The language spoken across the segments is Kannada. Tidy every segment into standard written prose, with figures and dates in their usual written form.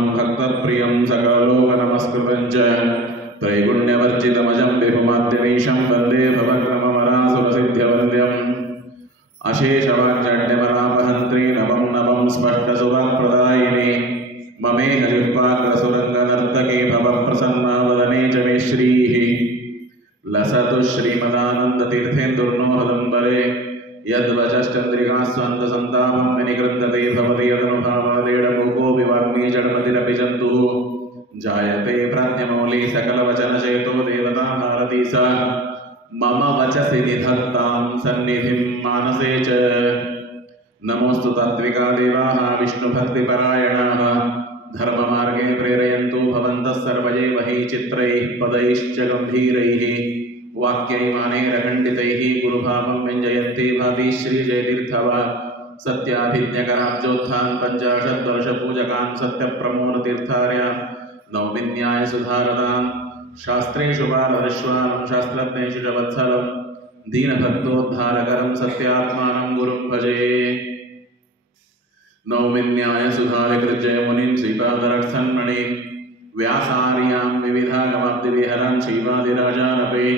ಶ್ರೀರಾಮಂ ಭಕ್ತಪ್ರಿಯಂ ಸಕಲೋಕನಮಸ್ಕೃತಂ ಚ ತ್ರೈಗುಣ್ಯವರ್ಜಿತಮಜಂ ವಿಭುಮಾದ್ಯಮೀಶಂ ವಂದೇ ಭವಕ್ರಮಮರಾಸುರಸಿದ್ಧ್ಯವಂದ್ಯಂ ಅಶೇಷವಾಗ್ಜಡ್ಯಮರಾಪಹಂತ್ರಿ ನವಂ ನವಂ ಸ್ಪಷ್ಟಸುವಾಕ್ಪ್ರದಾಯಿನಿ ಮಮೇಹ ಜಿಹ್ವಾಗ್ರಸುರಂಗನರ್ತಕೇ ಭವಪ್ರಸನ್ನಾ ವದನೆ ಚ ಮೇ ಶ್ರೀಃ ಲಸತು ಶ್ರೀಮದಾನಂದತೀರ್ಥೇಂದುರ್ನೋ ಹೃದಂಬರೆ ಯದ್ವಚಶ್ಚಂದ್ರಿಕಾಸ್ವಾन्तಸಂತಾಪಂ ವಿನಿಗೃಹ್ಣತೆ ಭವತಿ ಯದನುಭಾವಾದೇಡಮುಖೋऽಪಿ ವಾಗ್ಮೀ ಜಡಮತಿರಪಿ ಜಂತುಃ ಜಾಯತೆ ಪ್ರಾಜ್ಞಮೌಲಿ सकलवचनचेतो देवता भारती सा मम वचसि निधत्तां सन्निधिं मानसे च नमोऽस्तु तात्विका देवाः विष्णुभक्तिपरायणाः धर्ममार्गे प्रेरयन्तु भवन्तः सर्व एव हि चित्रैः पदैश्च गम्भीरैः वाक्यैवानेरखण्डितैः गुरुभावं व्यञ्जयन्ति भाति श्रीजयतीर्थवा सत्याभिज्ञकराब्जोत्थान् पञ्चाशद्वर्षपूजकान् सत्यप्रमोदतीर्थार्य नौमिन्यायसुधारतान् शास्त्रेषु बालविश्वानं शास्त्रज्ञेषु च वत्सलं दीनभक्तोद्धारकरं सत्यात्मानं गुरुं भजे नौमिन्यायसुधारिकृज्य मुनिं श्रीपादरक्षन्मणिं व्यासार्यां विविधागमाब्धिविहरन् श्रीवादिराजानपि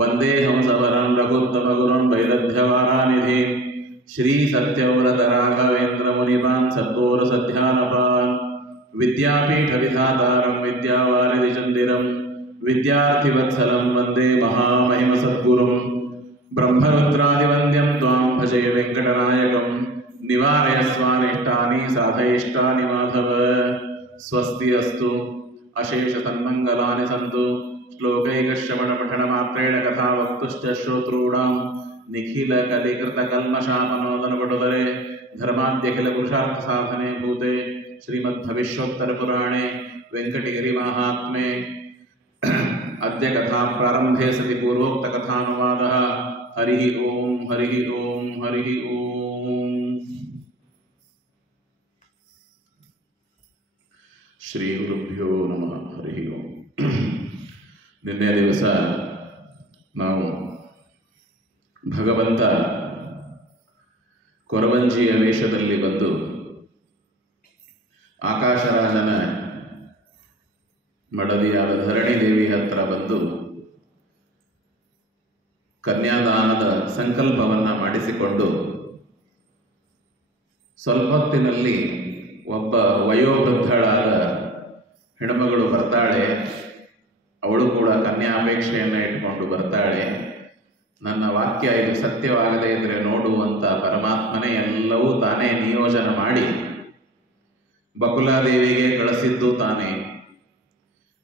वन्देऽहं सवरं रघुत्तमगुरुन् वैदग्ध्यवारानिधिं श्रीसत्यव्रतराघवेन्द्रमुनिमान् सद्गोरसध्यानपान् विद्यापीठविधातारं विद्यावारिधिचन्दिरं विद्यार्थिवत्सलं वन्दे महामहिमसद्गुरुं ब्रह्मरुद्रादिवन्द्यं त्वां भजे वेङ्कटनायकं निवारयस्वानिष्टानि साधयिष्टानि माधव स्वस्ति अस्तु अशेषसन्मङ्गलानि सन्तु श्लोकैकश्रवणपठनमात्रेण कथा वक्तुश्च श्रोतॄणां निखिलकलिकृतकल्मषापनोदनपटुतले धर्माद्यखिलपुरुषार्थसाधने भूते श्रीमद्भविष्योत्तरपुराणे वेङ्कटगिरिमाहात्म्ये अद्य कथा प्रारम्भे सति पूर्वोक्तकथानुवादः हरिः ओं हरिः ओं हरिः ओं ಶ್ರೀ ಗುರುಭ್ಯೋ ನಮಃ ಹರಿ ಓಂ. ನಿನ್ನೆ ದಿವಸ ನಾವು ಭಗವಂತ ಕೊರವಂಜಿಯ ವೇಷದಲ್ಲಿ ಬಂದು ಆಕಾಶರಾಜನ ಮಡದಿಯಾದ ಧರಣಿ ದೇವಿ ಹತ್ರ ಬಂದು ಕನ್ಯಾದಾನದ ಸಂಕಲ್ಪವನ್ನು ಮಾಡಿಸಿಕೊಂಡು ಸ್ವಲ್ಪ ಹೊತ್ತಿನಲ್ಲಿ ಒಬ್ಬ ವಯೋವೃದ್ಧಳಾದ ಹೆಣ್ಮಗಳು ಬರ್ತಾಳೆ. ಅವಳು ಕೂಡ ಕನ್ಯಾ ಅಪೇಕ್ಷೆಯನ್ನು ಇಟ್ಕೊಂಡು ಬರ್ತಾಳೆ. ನನ್ನ ವಾಕ್ಯ ಇದು ಸತ್ಯವಾಗದೇ ಇದ್ರೆ ನೋಡು ಅಂತ ಪರಮಾತ್ಮನೇ ಎಲ್ಲವೂ ತಾನೇ ನಿಯೋಜನೆ ಮಾಡಿ ಬಕುಲಾದೇವಿಗೆ ಕಳಿಸಿದ್ದು ತಾನೇ,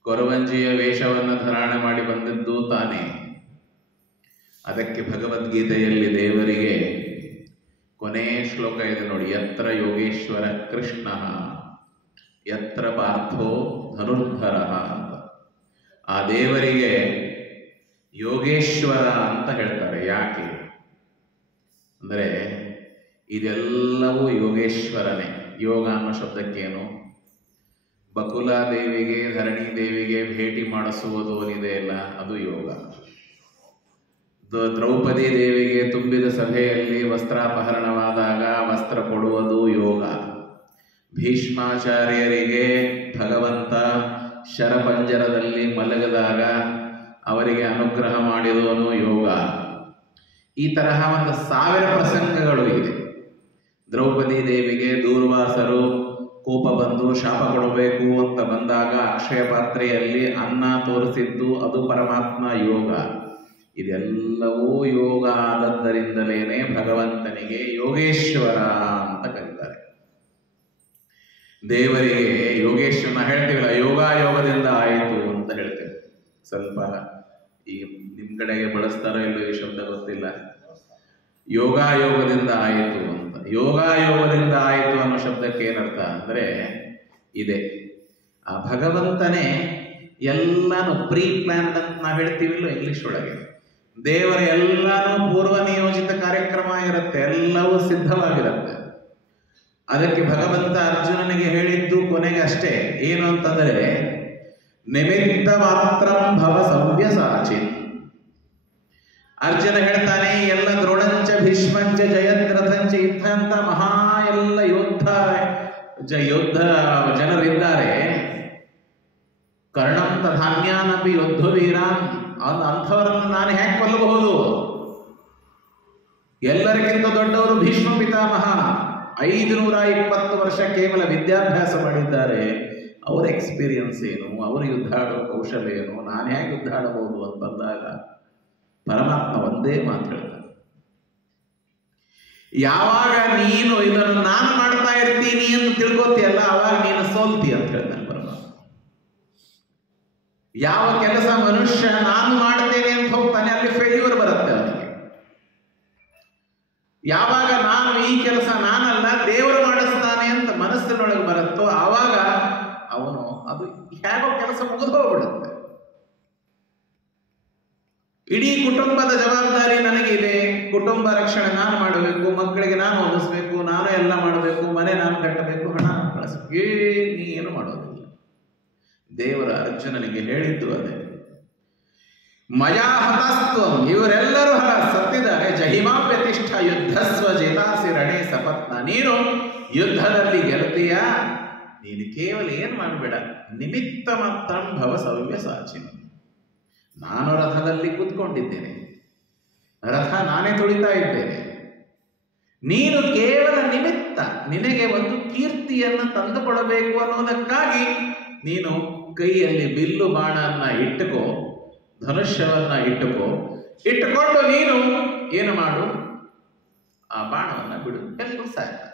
ಕೊರವಂಜಿಯ ವೇಷವನ್ನು ಧಾರಣೆ ಮಾಡಿ ಬಂದಿದ್ದು ತಾನೇ. ಅದಕ್ಕೆ ಭಗವದ್ಗೀತೆಯಲ್ಲಿ ದೇವರಿಗೆ ಕೊನೆಯ ಶ್ಲೋಕ ಇದೆ ನೋಡಿ, ಯತ್ರ ಯೋಗೇಶ್ವರ ಕೃಷ್ಣ ಯತ್ರ ಪಾರ್ಥೋ ಧನುರ್ಧರ ಅಂತ. ಆ ದೇವರಿಗೆ ಯೋಗೇಶ್ವರ ಅಂತ ಹೇಳ್ತಾರೆ. ಯಾಕೆ ಅಂದರೆ ಇದೆಲ್ಲವೂ ಯೋಗೇಶ್ವರನೇ. ಯೋಗ ಅನ್ನೋ ಶಬ್ದಕ್ಕೇನು? ಬಕುಲಾದೇವಿಗೆ ಧರಣಿ ದೇವಿಗೆ ಭೇಟಿ ಮಾಡಿಸುವುದು ಇದೆಯಲ್ಲ, ಅದು ಯೋಗ. ದ್ರೌಪದಿ ದೇವಿಗೆ ತುಂಬಿದ ಸಭೆಯಲ್ಲಿ ವಸ್ತ್ರಾಪಹರಣವಾದಾಗ ವಸ್ತ್ರ ಕೊಡುವುದು ಯೋಗ. ಭೀಷ್ಮಾಚಾರ್ಯರಿಗೆ ಭಗವಂತ ಶರಪಂಜರದಲ್ಲಿ ಮಲಗಿದಾಗ ಅವರಿಗೆ ಅನುಗ್ರಹ ಮಾಡಿದವನು ಯೋಗ. ಈ ತರಹ ಒಂದು 1000 ಪ್ರಸಂಗಗಳು ಇದೆ. ದ್ರೌಪದಿ ದೇವಿಗೆ ದೂರ್ವಾಸರು ಕೋಪ ಬಂದು ಶಾಪ ಕೊಡಬೇಕು ಅಂತ ಬಂದಾಗ ಅಕ್ಷಯ ಪಾತ್ರೆಯಲ್ಲಿ ಅನ್ನ ತೋರಿಸಿದ್ದು ಅದು ಪರಮಾತ್ಮ ಯೋಗ. ಇದೆಲ್ಲವೂ ಯೋಗ ಆದದ್ದರಿಂದಲೇನೆ ಭಗವಂತನಿಗೆ ಯೋಗೇಶ್ವರ ಅಂತ ಕರೀತಾರೆ. ದೇವರಿಗೆ ಯೋಗೇಶ್ವರನ ಹೇಳ್ತೀವಲ್ಲ, ಯೋಗದಿಂದ ಆಯಿತು ಅಂತ ಹೇಳ್ತೇವೆ. ಸ್ವಲ್ಪ ಈ ನಿಮ್ಮ ಕಡೆಗೆ ಬಳಸ್ತಾರೋ ಇಲ್ಲೋ ಈ ಶಬ್ದ ಗೊತ್ತಿಲ್ಲ. ಯೋಗದಿಂದ ಆಯಿತು ಅಂತ. ಯೋಗದಿಂದ ಆಯಿತು ಅನ್ನೋ ಶಬ್ದಕ್ಕೆ ಏನರ್ಥ ಅಂದರೆ ಇದೆ, ಆ ಭಗವಂತನೇ ಎಲ್ಲಾನು ಪ್ರೀ ಪ್ಲಾನ್ ಅಂತ ನಾವು ಹೇಳ್ತೀವಿಲ್ಲ ಇಂಗ್ಲಿಷ್ ಒಳಗೆ. ದೇವರ ಎಲ್ಲಾನು ಪೂರ್ವ ನಿಯೋಜಿತ ಕಾರ್ಯಕ್ರಮ ಇರುತ್ತೆ, ಎಲ್ಲವೂ ಸಿದ್ಧವಾಗಿರುತ್ತೆ. ಅದಕ್ಕೆ ಭಗವಂತ ಅರ್ಜುನನಿಗೆ ಹೇಳಿದ್ದು ಕೊನೆಗೆ ಅಷ್ಟೇ, ಏನು ಅಂತಂದರೆ ನಿಮಿತ್ತ ಮಾತ್ರಂ ಭವ ಸವ್ಯಸಾಚಿ. ಅರ್ಜುನ ಹೇಳ್ತಾನೆ, ಎಲ್ಲ ದ್ರೋಣಂಚ ಭೀಷ್ಮಂಚ ಜಯದ್ರಥಂಚ ಇಂಥ ಮಹಾ ಎಲ್ಲ ಯೋಧ ಜನರಿದ್ದಾರೆ. ಭೀಷ್ಮಾನಪಿ ಯೋದ್ಧ ವೀರಾನ್, ಅಂಥವರನ್ನು ನಾನು ಹೇಗೆ ಕೊಲ್ಲಬಹುದು? ಎಲ್ಲರಿಗಿಂತ ದೊಡ್ಡವರು ಭೀಷ್ಮ ಪಿತಾಮಹ, 520 ವರ್ಷ ಕೇವಲ ವಿದ್ಯಾಭ್ಯಾಸ ಮಾಡಿದ್ದಾರೆ. ಅವರ ಎಕ್ಸ್ಪೀರಿಯನ್ಸ್ ಏನು, ಅವರ ಯುದ್ಧ ಆಡೋ ಕೌಶಲ್ಯ ಏನು, ನಾನು ಹೇಗೆ ಯುದ್ಧ ಆಡಬಹುದು ಅಂತ ಬಂದಾಗ ಪರಮಾತ್ಮ ಒಂದೇ ಮಾತು ಹೇಳ್ತಾನೆ, ಯಾವಾಗ ನೀನು ಇದನ್ನು ನಾನು ಮಾಡ್ತಾ ಇರ್ತೀನಿ ಅಂತ ತಿಳ್ಕೊತೀಯಲ್ಲ, ಅವಾಗ ನೀನು ಸೋಲ್ತಿ ಅಂತ ಹೇಳ್ತಾನೆ ಪರಮಾತ್ಮ. ಯಾವ ಕೆಲಸ ಮನುಷ್ಯ ನಾನು ಮಾಡ್ತೇನೆ ಅಂತ ಹೋಗ್ತಾನೆ, ಅಲ್ಲಿ ಫೇಲ್ಯೂರ್ ಬರುತ್ತೆ ಅವನಿಗೆ. ಯಾವಾಗ ನಾನು ಈ ಕೆಲಸ ನಾನಲ್ಲ ದೇವರು ಮಾಡಿಸ್ತಾನೆ ಅಂತ ಮನಸ್ಸಿನೊಳಗೆ ಬರುತ್ತೋ, ಆವಾಗ ಅವನು ಅದು ಹೇಗೋ ಕೆಲಸ ಮುಗಿದು ಹೋಗ್ಬಿಡುತ್ತೆ. ಇಡೀ ಕುಟುಂಬದ ಜವಾಬ್ದಾರಿ ನನಗಿದೆ, ಕುಟುಂಬ ರಕ್ಷಣೆ ನಾನು ಮಾಡಬೇಕು, ಮಕ್ಕಳಿಗೆ ನಾನು ಓದಿಸ್ಬೇಕು, ನಾನು ಎಲ್ಲ ಮಾಡಬೇಕು, ಮನೆ ನಾನು ಕಟ್ಟಬೇಕು, ಹಣ ಕಳಿಸ್ಬೇಕು, ಏನು ಮಾಡೋದಿಲ್ಲ. ದೇವರ ಅರ್ಜುನನಿಗೆ ಹೇಳಿದ್ದು ಅದೇ, ಮಯಾ ಹತಸ್ತ್ವಂ, ಇವರೆಲ್ಲರೂ ಸತ್ತಿದ್ದಾರೆ. ಜಹಿಮಾ ವ್ಯತಿಷ್ಠ ಯುದ್ಧಸ್ವ ಜೇತಾಸಿ ರಣೇ ಸಪತ್ನ, ನೀನು ಯುದ್ಧದಲ್ಲಿ ಗೆಲ್ತೀಯ, ನೀನು ಕೇವಲ ಏನು ಮಾಡಬೇಡ, ನಿಮಿತ್ತ ಮಾತ್ರ ಭವ ಸವ್ಯ ಸಾಚಿನ. ನಾನು ರಥದಲ್ಲಿ ಕೂತ್ಕೊಂಡಿದ್ದೇನೆ, ರಥ ನಾನೇ ತುಳಿತಾ ಇದ್ದೇನೆ, ನೀನು ಕೇವಲ ನಿಮಿತ್ತ, ನಿನಗೆ ಒಂದು ಕೀರ್ತಿಯನ್ನು ತಂದುಕೊಡಬೇಕು ಅನ್ನೋದಕ್ಕಾಗಿ ನೀನು ಕೈಯಲ್ಲಿ ಬಿಲ್ಲು ಬಾಣನ್ನ ಇಟ್ಟುಕೋ, ಧನುಷ್ಯವನ್ನ ಇಟ್ಟುಕೊಂಡು ನೀನು ಏನು ಮಾಡು, ಆ ಬಾಣವನ್ನು ಬಿಡು, ಎಲ್ಲರೂ ಸಾಯ್ತಾರೆ.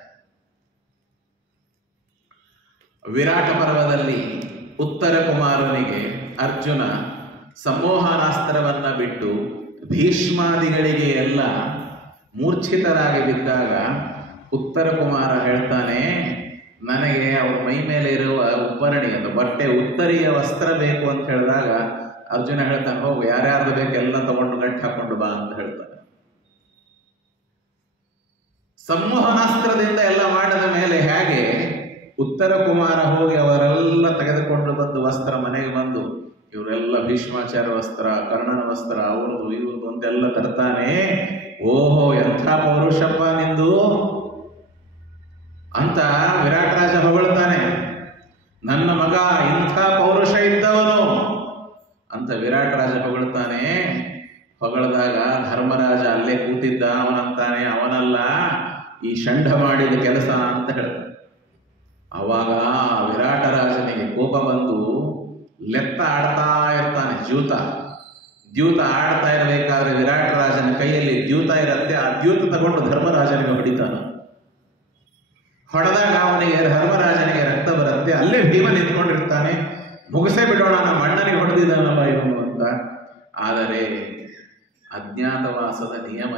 ವಿರಾಟ ಪರ್ವದಲ್ಲಿ ಉತ್ತರ ಕುಮಾರನಿಗೆ ಅರ್ಜುನ ಸಂಮೋಹನಾಸ್ತ್ರವನ್ನ ಬಿಟ್ಟು ಭೀಷ್ಮಾದಿಗಳಿಗೆ ಎಲ್ಲ ಮೂರ್ಛಿತರಾಗಿ ಬಿದ್ದಾಗ ಉತ್ತರ ಕುಮಾರ ಹೇಳ್ತಾನೆ, ನನಗೆ ಅವ್ರ ಮೈ ಮೇಲೆ ಇರುವ ಉಪ್ಪರಣಿ ಅಂತ ಬಟ್ಟೆ ಉತ್ತರಿಯ ವಸ್ತ್ರ ಬೇಕು ಅಂತ ಹೇಳಿದಾಗ ಅರ್ಜುನ ಹೇಳ್ತಾನೆ, ಹೋಗು ಯಾರ್ಯಾರ್ದು ಬೇಕು ಎಲ್ಲ ತಗೊಂಡು ಗಂಟು ಹಾಕೊಂಡು ಬಾ ಅಂತ ಹೇಳ್ತಾನೆ. ಸಂಮೋಹನಾಸ್ತ್ರದಿಂದ ಎಲ್ಲ ಮಾಡಿದ ಮೇಲೆ ಹೇಗೆ ಉತ್ತರ ಕುಮಾರ ಹೋಗಿ ಅವರೆಲ್ಲ ತೆಗೆದುಕೊಂಡು ಬಂದು ವಸ್ತ್ರ ಮನೆಗೆ ಬಂದು, ಇವರೆಲ್ಲ ಭೀಷ್ಮಾಚಾರ್ಯ ವಸ್ತ್ರ, ಕರ್ಣನ ವಸ್ತ್ರ, ಅವ್ರದ್ದು ಇವ್ರದ್ದು ಅಂತೆಲ್ಲ ತರ್ತಾನೆ. ಓಹೋ ಎಂಥ ಪೌರುಷಪ್ಪ ನಿಂದು ಅಂತ ವಿರಾಟ್ ರಾಜ ಹೊಗಳ್ತಾನೆ. ನನ್ನ ಮಗ ಇಂಥ ಪೌರುಷ ಇದ್ದವನು ಅಂತ ವಿರಾಟ್ ರಾಜ ಹೊಗಳ್ತಾನೆ. ಹೊಗಳದಾಗ ಧರ್ಮರಾಜ ಅಲ್ಲೇ ಕೂತಿದ್ದ, ಅವನಂತಾನೆ, ಅವನಲ್ಲ ಈ ಷಂಢ ಮಾಡಿದ ಕೆಲಸ ಅಂತ ಹೇಳ್ತಾನೆ. ಅವಾಗ ವಿರಾಟ ರಾಜನಿಗೆ ಕೋಪ ಬಂದು ಲೆತ್ತ ಆಡ್ತಾ ಇರ್ತಾನೆ, ದ್ಯೂತ ಆಡ್ತಾ ಇರಬೇಕಾದ್ರೆ ವಿರಾಟ ರಾಜನ ಕೈಯಲ್ಲಿ ದ್ಯೂತ ಇರುತ್ತೆ, ಆ ದ್ಯೂತ ತಗೊಂಡು ಧರ್ಮರಾಜನಿಗೆ ಹೊಡಿತಾನ. ಹೊಡೆದಾಗ ಅವನಿಗೆ ಧರ್ಮರಾಜನಿಗೆ ರಕ್ತ ಬರುತ್ತೆ. ಅಲ್ಲೇ ಭೀಮ ನಿಂತ್ಕೊಂಡಿರ್ತಾನೆ, ಮುಗಿಸೇ ಬಿಡೋಣ, ನಮ್ಮ ಅಣ್ಣನಿಗೆ ಹೊಡೆದಿದ್ದಾನಲ್ಲ ಇವನು ಅಂತ. ಆದರೆ ಅಜ್ಞಾತವಾಸದ ನಿಯಮ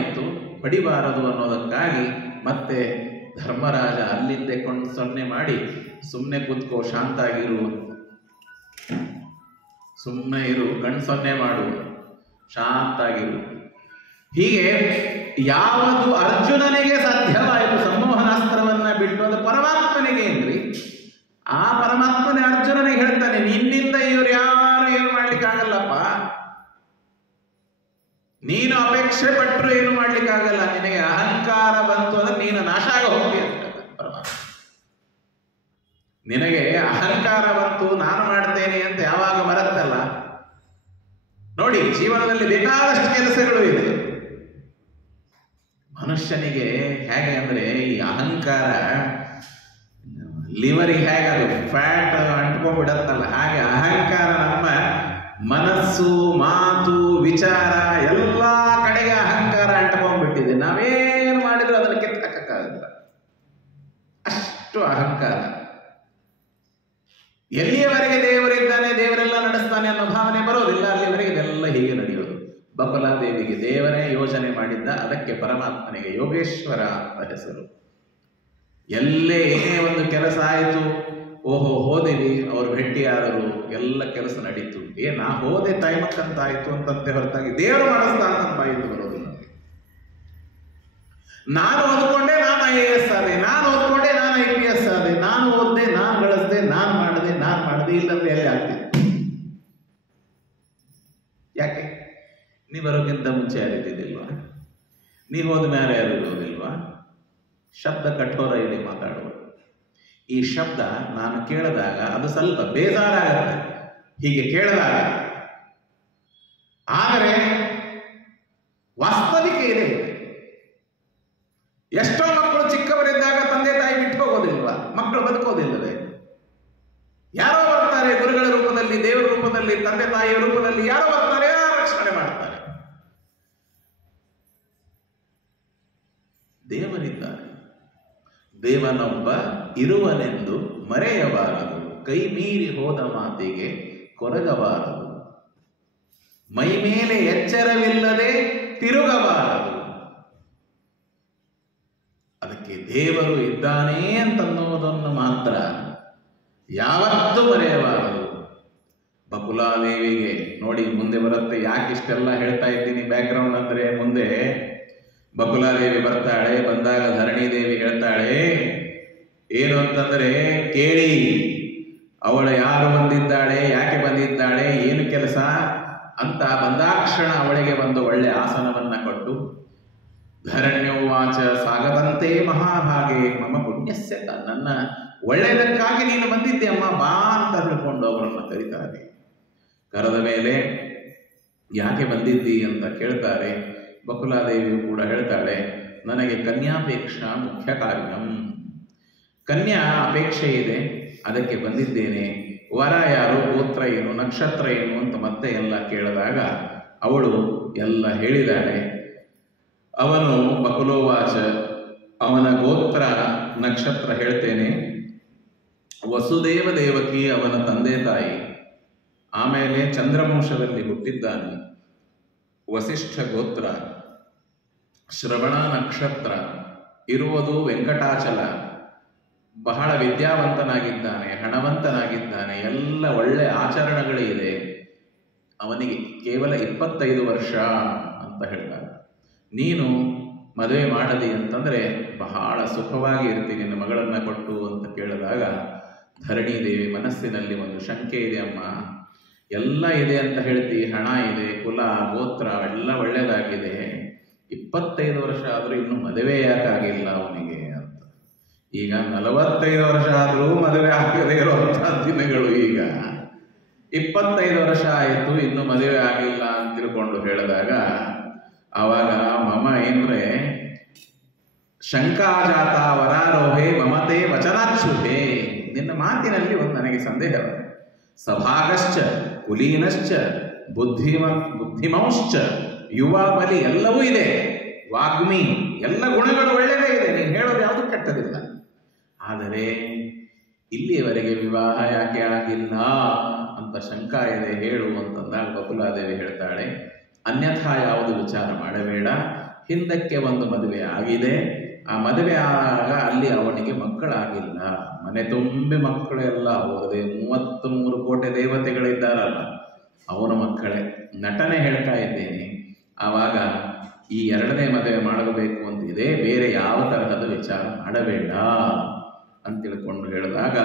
ಇತ್ತು, ಹೊಡಿಬಾರದು ಅನ್ನೋದಕ್ಕಾಗಿ ಮತ್ತೆ ಧರ್ಮರಾಜ ಅಲ್ಲಿದ್ದೇ ಕೊಂಡು ಸೊನ್ನೆ ಮಾಡಿ, ಸುಮ್ಮನೆ ಕೂತ್ಕೋ, ಶಾಂತಾಗಿರು, ಸುಮ್ಮನೆ ಇರು, ಕಣ್ ಸೊನ್ನೆ ಮಾಡು, ಶಾಂತಾಗಿರು. ಹೀಗೆ ಯಾವುದು ಅರ್ಜುನನಿಗೆ ಸಾಧ್ಯವಾಯಿತು ಸಂಮೋಹನಾಸ್ತ್ರವನ್ನ ಬಿಟ್ಟು, ಅದು ಪರಮಾತ್ಮನಿಗೆ ಏನ್ರಿ. ಆ ಪರಮಾತ್ಮನೇ ಅರ್ಜುನನಿಗೆ ಹೇಳ್ತಾನೆ, ನಿನ್ನಿಂದ ಇವ್ರು ಯಾರು ಏನು ಮಾಡ್ಲಿಕ್ಕಾಗಲ್ಲಪ್ಪ, ನೀನು ಅಪೇಕ್ಷೆ ಪಟ್ಟರು ಏನು ಮಾಡ್ಲಿಕ್ಕಾಗಲ್ಲ, ನಿನಗೆ ಅಹಂಕಾರ ಬಂತು ಅಂದ್ರೆ ನೀನು ನಾಶ ಆಗ ಹೋಗ್ತೀಯ ಅಂತ ಪರಮಾತ್ಮ. ನಿನಗೆ ಅಹಂಕಾರ ಬಂತು, ನಾನು ಮಾಡ್ತೇನೆ ಅಂತ ಯಾವಾಗ ಬರುತ್ತಲ್ಲ ನೋಡಿ, ಜೀವನದಲ್ಲಿ ಬೇಕಾದಷ್ಟು ಕೆಲಸಗಳು ಇದೆ. ಮನುಷ್ಯನಿಗೆ ಹೇಗೆ ಅಂದ್ರೆ ಈ ಅಹಂಕಾರ ಲಿವರಿಗೆ ಹೇಗೆ ಅದು ಫ್ಯಾಟ್ ಅಂಟ್ಕೊಂಡ್ಬಿಡತ್ತಲ್ಲ, ಹಾಗೆ ಅಹಂಕಾರ ನಮ್ಮ ಮನಸ್ಸು, ಮಾತು, ವಿಚಾರ ಎಲ್ಲ ಕಡೆಗೆ ಅಹಂಕಾರ ಅಂಟ್ಕೊಂಡ್ಬಿಟ್ಟಿದೆ. ನಾವೇನು ಮಾಡಿದ್ರು ಅದನ್ನು ಕಿತ್ತಾಕಕ್ಕಾಗಲ್ಲ, ಅಷ್ಟು ಅಹಂಕಾರ. ಎಲ್ಲಿಯವರೆಗೆ ದೇವರಿದ್ದಾನೆ, ದೇವರೆಲ್ಲ ನಡೆಸ್ತಾನೆ ಅನ್ನೋ ಭಾವನೆ ಬರೋದಿಲ್ಲ, ಅಲ್ಲಿವರೆಗೆ ಇದೆಲ್ಲ ಹೀಗೆ ನಡೆಯೋದು. ಬಕುಲಾದೇವಿಗೆ ದೇವರೇ ಯೋಜನೆ ಮಾಡಿದ್ದ, ಅದಕ್ಕೆ ಪರಮಾತ್ಮನಿಗೆ ಯೋಗೇಶ್ವರ ಅಂತ ಹೆಸರು. ಎಲ್ಲೇ ಏನೇ ಒಂದು ಕೆಲಸ ಆಯಿತು, ಓಹೋ ಹೋದಿವಿ, ಅವರು ಭೇಟಿಯಾದರು, ಎಲ್ಲ ಕೆಲಸ ನಡೀತು. ನಾ ಹೋದೆ ತಾಯ್ಮಕ್ಕಂತ ಆಯ್ತು ಅಂತಂತೆ ಹೊರತಾಗಿ ದೇವರು ಮಾಡಿಸ್ತಾ ಅಂತ ಬಾಯಿತು ಬರೋದಿಲ್ಲ. ನಾನು ಓದ್ಕೊಂಡೆ, ನಾನು IAS ಆದೆ, ನಾನು ಓದ್ಕೊಂಡೆ, ನಾನು IPS ಆದೆ, ನಾನು ಓದ್ದೆ, ನಾನು ಗಳಿಸ್ದೆ, ನಾನು ಮಾಡಿದೆ ಇಲ್ಲಂದ್ರೆ ಎಲ್ಲಿ ಆಗ್ತಿತ್ತು. ಯಾಕೆ? ನೀ ಬರೋಕ್ಕಿಂತ ಮುಂಚೆ ಯಾರಿದ್ದಿಲ್ವಾ? ನೀ ಹೋದ ಮೇಲೆ ಯಾರು ಇರೋದಿಲ್ವಾ? ಶಬ್ದ ಕಠೋರ ಇದೆ ಮಾತಾಡುವ. ಈ ಶಬ್ದ ನಾನು ಕೇಳಿದಾಗ ಅದು ಸ್ವಲ್ಪ ಬೇಜಾರಾಗುತ್ತೆ ಹೀಗೆ ಕೇಳಿದಾಗ. ಆದರೆ ವಾಸ್ತವಿಕ ಇದೆ. ಎಷ್ಟೋ ಮಕ್ಕಳು ಚಿಕ್ಕವರಿದ್ದಾಗ ತಂದೆ ತಾಯಿ ಬಿಟ್ಟು ಹೋಗೋದಿಲ್ವಾ? ಮಕ್ಕಳು ಬದುಕೋದಿಲ್ಲವೇ? ಯಾರೋ ಬರ್ತಾರೆ ಗುರುಗಳ ರೂಪದಲ್ಲಿ, ದೇವರ ರೂಪದಲ್ಲಿ, ತಂದೆ ತಾಯಿಯ ರೂಪದಲ್ಲಿ ಯಾರೋ ಬರ್ತಾರೆ, ರಕ್ಷಣೆ ಮಾಡ್ತಾರೆ. ದೇವರಿದ್ದಾರೆ. ದೇವನೊಬ್ಬ ಇರುವನೆಂದು ಮರೆಯಬಾರದು, ಕೈ ಮೀರಿ ಹೋದ ಮಾತಿಗೆ ಕೊರಗಬಾರದು, ಮೈ ಮೇಲೆ ಎಚ್ಚರವಿಲ್ಲದೆ ತಿರುಗಬಾರದು. ಅದಕ್ಕೆ ದೇವರು ಇದ್ದಾನೆ ಅಂತನ್ನುವುದನ್ನು ಮಾತ್ರ ಯಾವತ್ತೂ ಮರೆಯಬಾರದು. ಬಕುಲಾದೇವಿಗೆ ನೋಡಿ ಮುಂದೆ ಬರುತ್ತೆ. ಯಾಕೆ ಇಷ್ಟೆಲ್ಲ ಹೇಳ್ತಾ ಇದ್ದೀನಿ ಬ್ಯಾಕ್ಗ್ರೌಂಡ್ ಅಂದ್ರೆ, ಮುಂದೆ ಬಕುಲಾದೇವಿ ಬರ್ತಾಳೆ. ಬಂದಾಗ ಧರಣಿದೇವಿ ಹೇಳ್ತಾಳೆ ಏನು ಅಂತಂದ್ರೆ, ಕೇಳಿ ಅವಳು ಯಾರು ಬಂದಿದ್ದಾಳೆ, ಯಾಕೆ ಬಂದಿದ್ದಾಳೆ, ಏನು ಕೆಲಸ ಅಂತ ಬಂದಾಕ್ಷಣ ಅವಳಿಗೆ ಒಂದು ಒಳ್ಳೆ ಆಸನವನ್ನ ಕೊಟ್ಟು, ಧರಣ್ಯೋವಾಚ ಸಾಗದಂತೆ ಮಹಾಭಾಗೆ ಮಮ ಪುಣ್ಯಸ್ಯ, ನನ್ನ ಒಳ್ಳೆಯದಕ್ಕಾಗಿ ನೀನು ಬಂದಿದ್ದೆ ಅಮ್ಮ, ಬಾ ಅಂತ ಹೇಳ್ಕೊಂಡು ಅವರನ್ನು ಕರೀತಾರೆ. ಕರೆದ ಮೇಲೆ ಯಾಕೆ ಬಂದಿದ್ದಿ ಅಂತ ಕೇಳ್ತಾರೆ. ಬಕುಲಾದೇವಿಯು ಕೂಡ ಹೇಳ್ತಾಳೆ, ನನಗೆ ಕನ್ಯಾಪೇಕ್ಷಾ ಮುಖ್ಯ ಕಾರ್ಯಂ, ಕನ್ಯಾ ಅಪೇಕ್ಷೆ ಇದೆ, ಅದಕ್ಕೆ ಬಂದಿದ್ದೇನೆ. ವರ ಯಾರು, ಗೋತ್ರ ಏನು, ನಕ್ಷತ್ರ ಏನು ಅಂತ ಮತ್ತೆ ಎಲ್ಲ ಕೇಳಿದಾಗ ಅವಳು ಎಲ್ಲ ಹೇಳಿದಾಳೆ. ಅವನು ಬಕುಲೋವಾಚ, ಅವನ ಗೋತ್ರ ನಕ್ಷತ್ರ ಹೇಳ್ತೇನೆ. ವಸುದೇವ ದೇವಕಿ ಅವನ ತಂದೆ ತಾಯಿ, ಆಮೇಲೆ ಚಂದ್ರವಂಶದಲ್ಲಿ ಹುಟ್ಟಿದ್ದಾನೆ. ವಸಿಷ್ಠ ಗೋತ್ರ, ಶ್ರವಣ ನಕ್ಷತ್ರ, ಇರುವುದು ವೆಂಕಟಾಚಲ, ಬಹಳ ವಿದ್ಯಾವಂತನಾಗಿದ್ದಾನೆ, ಹಣವಂತನಾಗಿದ್ದಾನೆ, ಎಲ್ಲ ಒಳ್ಳೆ ಆಚರಣೆಗಳಿದೆ. ಅವನಿಗೆ ಕೇವಲ 25 ವರ್ಷ ಅಂತ ಹೇಳ್ತಾರೆ. ನೀನು ಮದುವೆ ಮಾಡದಿ ಅಂತಂದ್ರೆ ಬಹಳ ಸುಖವಾಗಿ ಇರ್ತೀನಿ ನಿನ್ನ ಮಗಳನ್ನ ಕೊಟ್ಟು ಅಂತ ಕೇಳಿದಾಗ ಧರಣಿದೇವಿ ಮನಸ್ಸಿನಲ್ಲಿ ಒಂದು ಶಂಕೆ ಇದೆ. ಅಮ್ಮ, ಎಲ್ಲ ಇದೆ ಅಂತ ಹೇಳ್ತಿ, ಹಣ ಇದೆ, ಕುಲ ಗೋತ್ರ ಎಲ್ಲ ಒಳ್ಳೆಯದಾಗಿದೆ, 25 ವರ್ಷ ಆದರೂ ಇನ್ನೂ ಮದುವೆ ಯಾಕಾಗಿಲ್ಲ ಅವನಿಗೆ ಅಂತ. ಈಗ 45 ವರ್ಷ ಆದರೂ ಮದುವೆ ಆಗದೇ ಇರುವಂತಹ ದಿನಗಳು. ಈಗ 25 ವರ್ಷ ಆಯಿತು, ಇನ್ನೂ ಮದುವೆ ಆಗಿಲ್ಲ ಅಂತ ತಿಳ್ಕೊಂಡು ಹೇಳಿದಾಗ ಆವಾಗ ಮಮ ಏನ್ರೆ ಶಂಕಾಜಾತ ವರಾರೋಹೆ ಮಮತೆ ವಚನಾಚ್ಯುತೆ, ನಿನ್ನ ಮಾತಿನಲ್ಲಿ ಒಂದು ನನಗೆ ಸಂದೇಹ. ಸಭಾಗಶ್ಚ ಕುಲೀನಶ್ಚ ಬುದ್ಧಿಮಂಶ್ಚ ಯುವ ಬಲಿ ಎಲ್ಲವೂ ಇದೆ, ವಾಗ್ಮಿ ಎಲ್ಲ ಗುಣಗಳು ಒಳ್ಳೆಯದೇ ಇದೆ, ನೀನು ಹೇಳೋದು ಯಾವುದು ಕೆಟ್ಟದಿಲ್ಲ. ಆದರೆ ಇಲ್ಲಿಯವರೆಗೆ ವಿವಾಹ ಯಾಕೆ ಆಗಿಲ್ಲ ಅಂತ ಶಂಕಾ ಇದೆ, ಹೇಳು ಅಂತಂದಾಗ ಬಕುಲಾದೇವಿ ಹೇಳ್ತಾಳೆ, ಅನ್ಯಥಾ ಯಾವುದು ವಿಚಾರ ಮಾಡಬೇಡ, ಹಿಂದಕ್ಕೆ ಒಂದು ಮದುವೆ ಆಗಿದೆ, ಆ ಮದುವೆ ಆಗ ಅಲ್ಲಿ ಅವನಿಗೆ ಮಕ್ಕಳಾಗಿಲ್ಲ, ಮನೆ ತುಂಬಿ ಮಕ್ಕಳೆಲ್ಲ ಹೋದೆ, 33 ಕೋಟಿ ದೇವತೆಗಳಿದ್ದಾರಲ್ಲ ಅವನ ಮಕ್ಕಳೇ. ನಟನೆ ಹೇಳ್ತಾ ಇದ್ದೇನೆ. ಆವಾಗ ಈ 2ನೇ ಮದುವೆ ಮಾಡಬೇಕು ಅಂತಿದೆ, ಬೇರೆ ಯಾವ ತರಹದ ವಿಚಾರ ಮಾಡಬೇಡ ಅಂತ ತಿಳ್ಕೊಂಡು ಹೇಳಿದಾಗ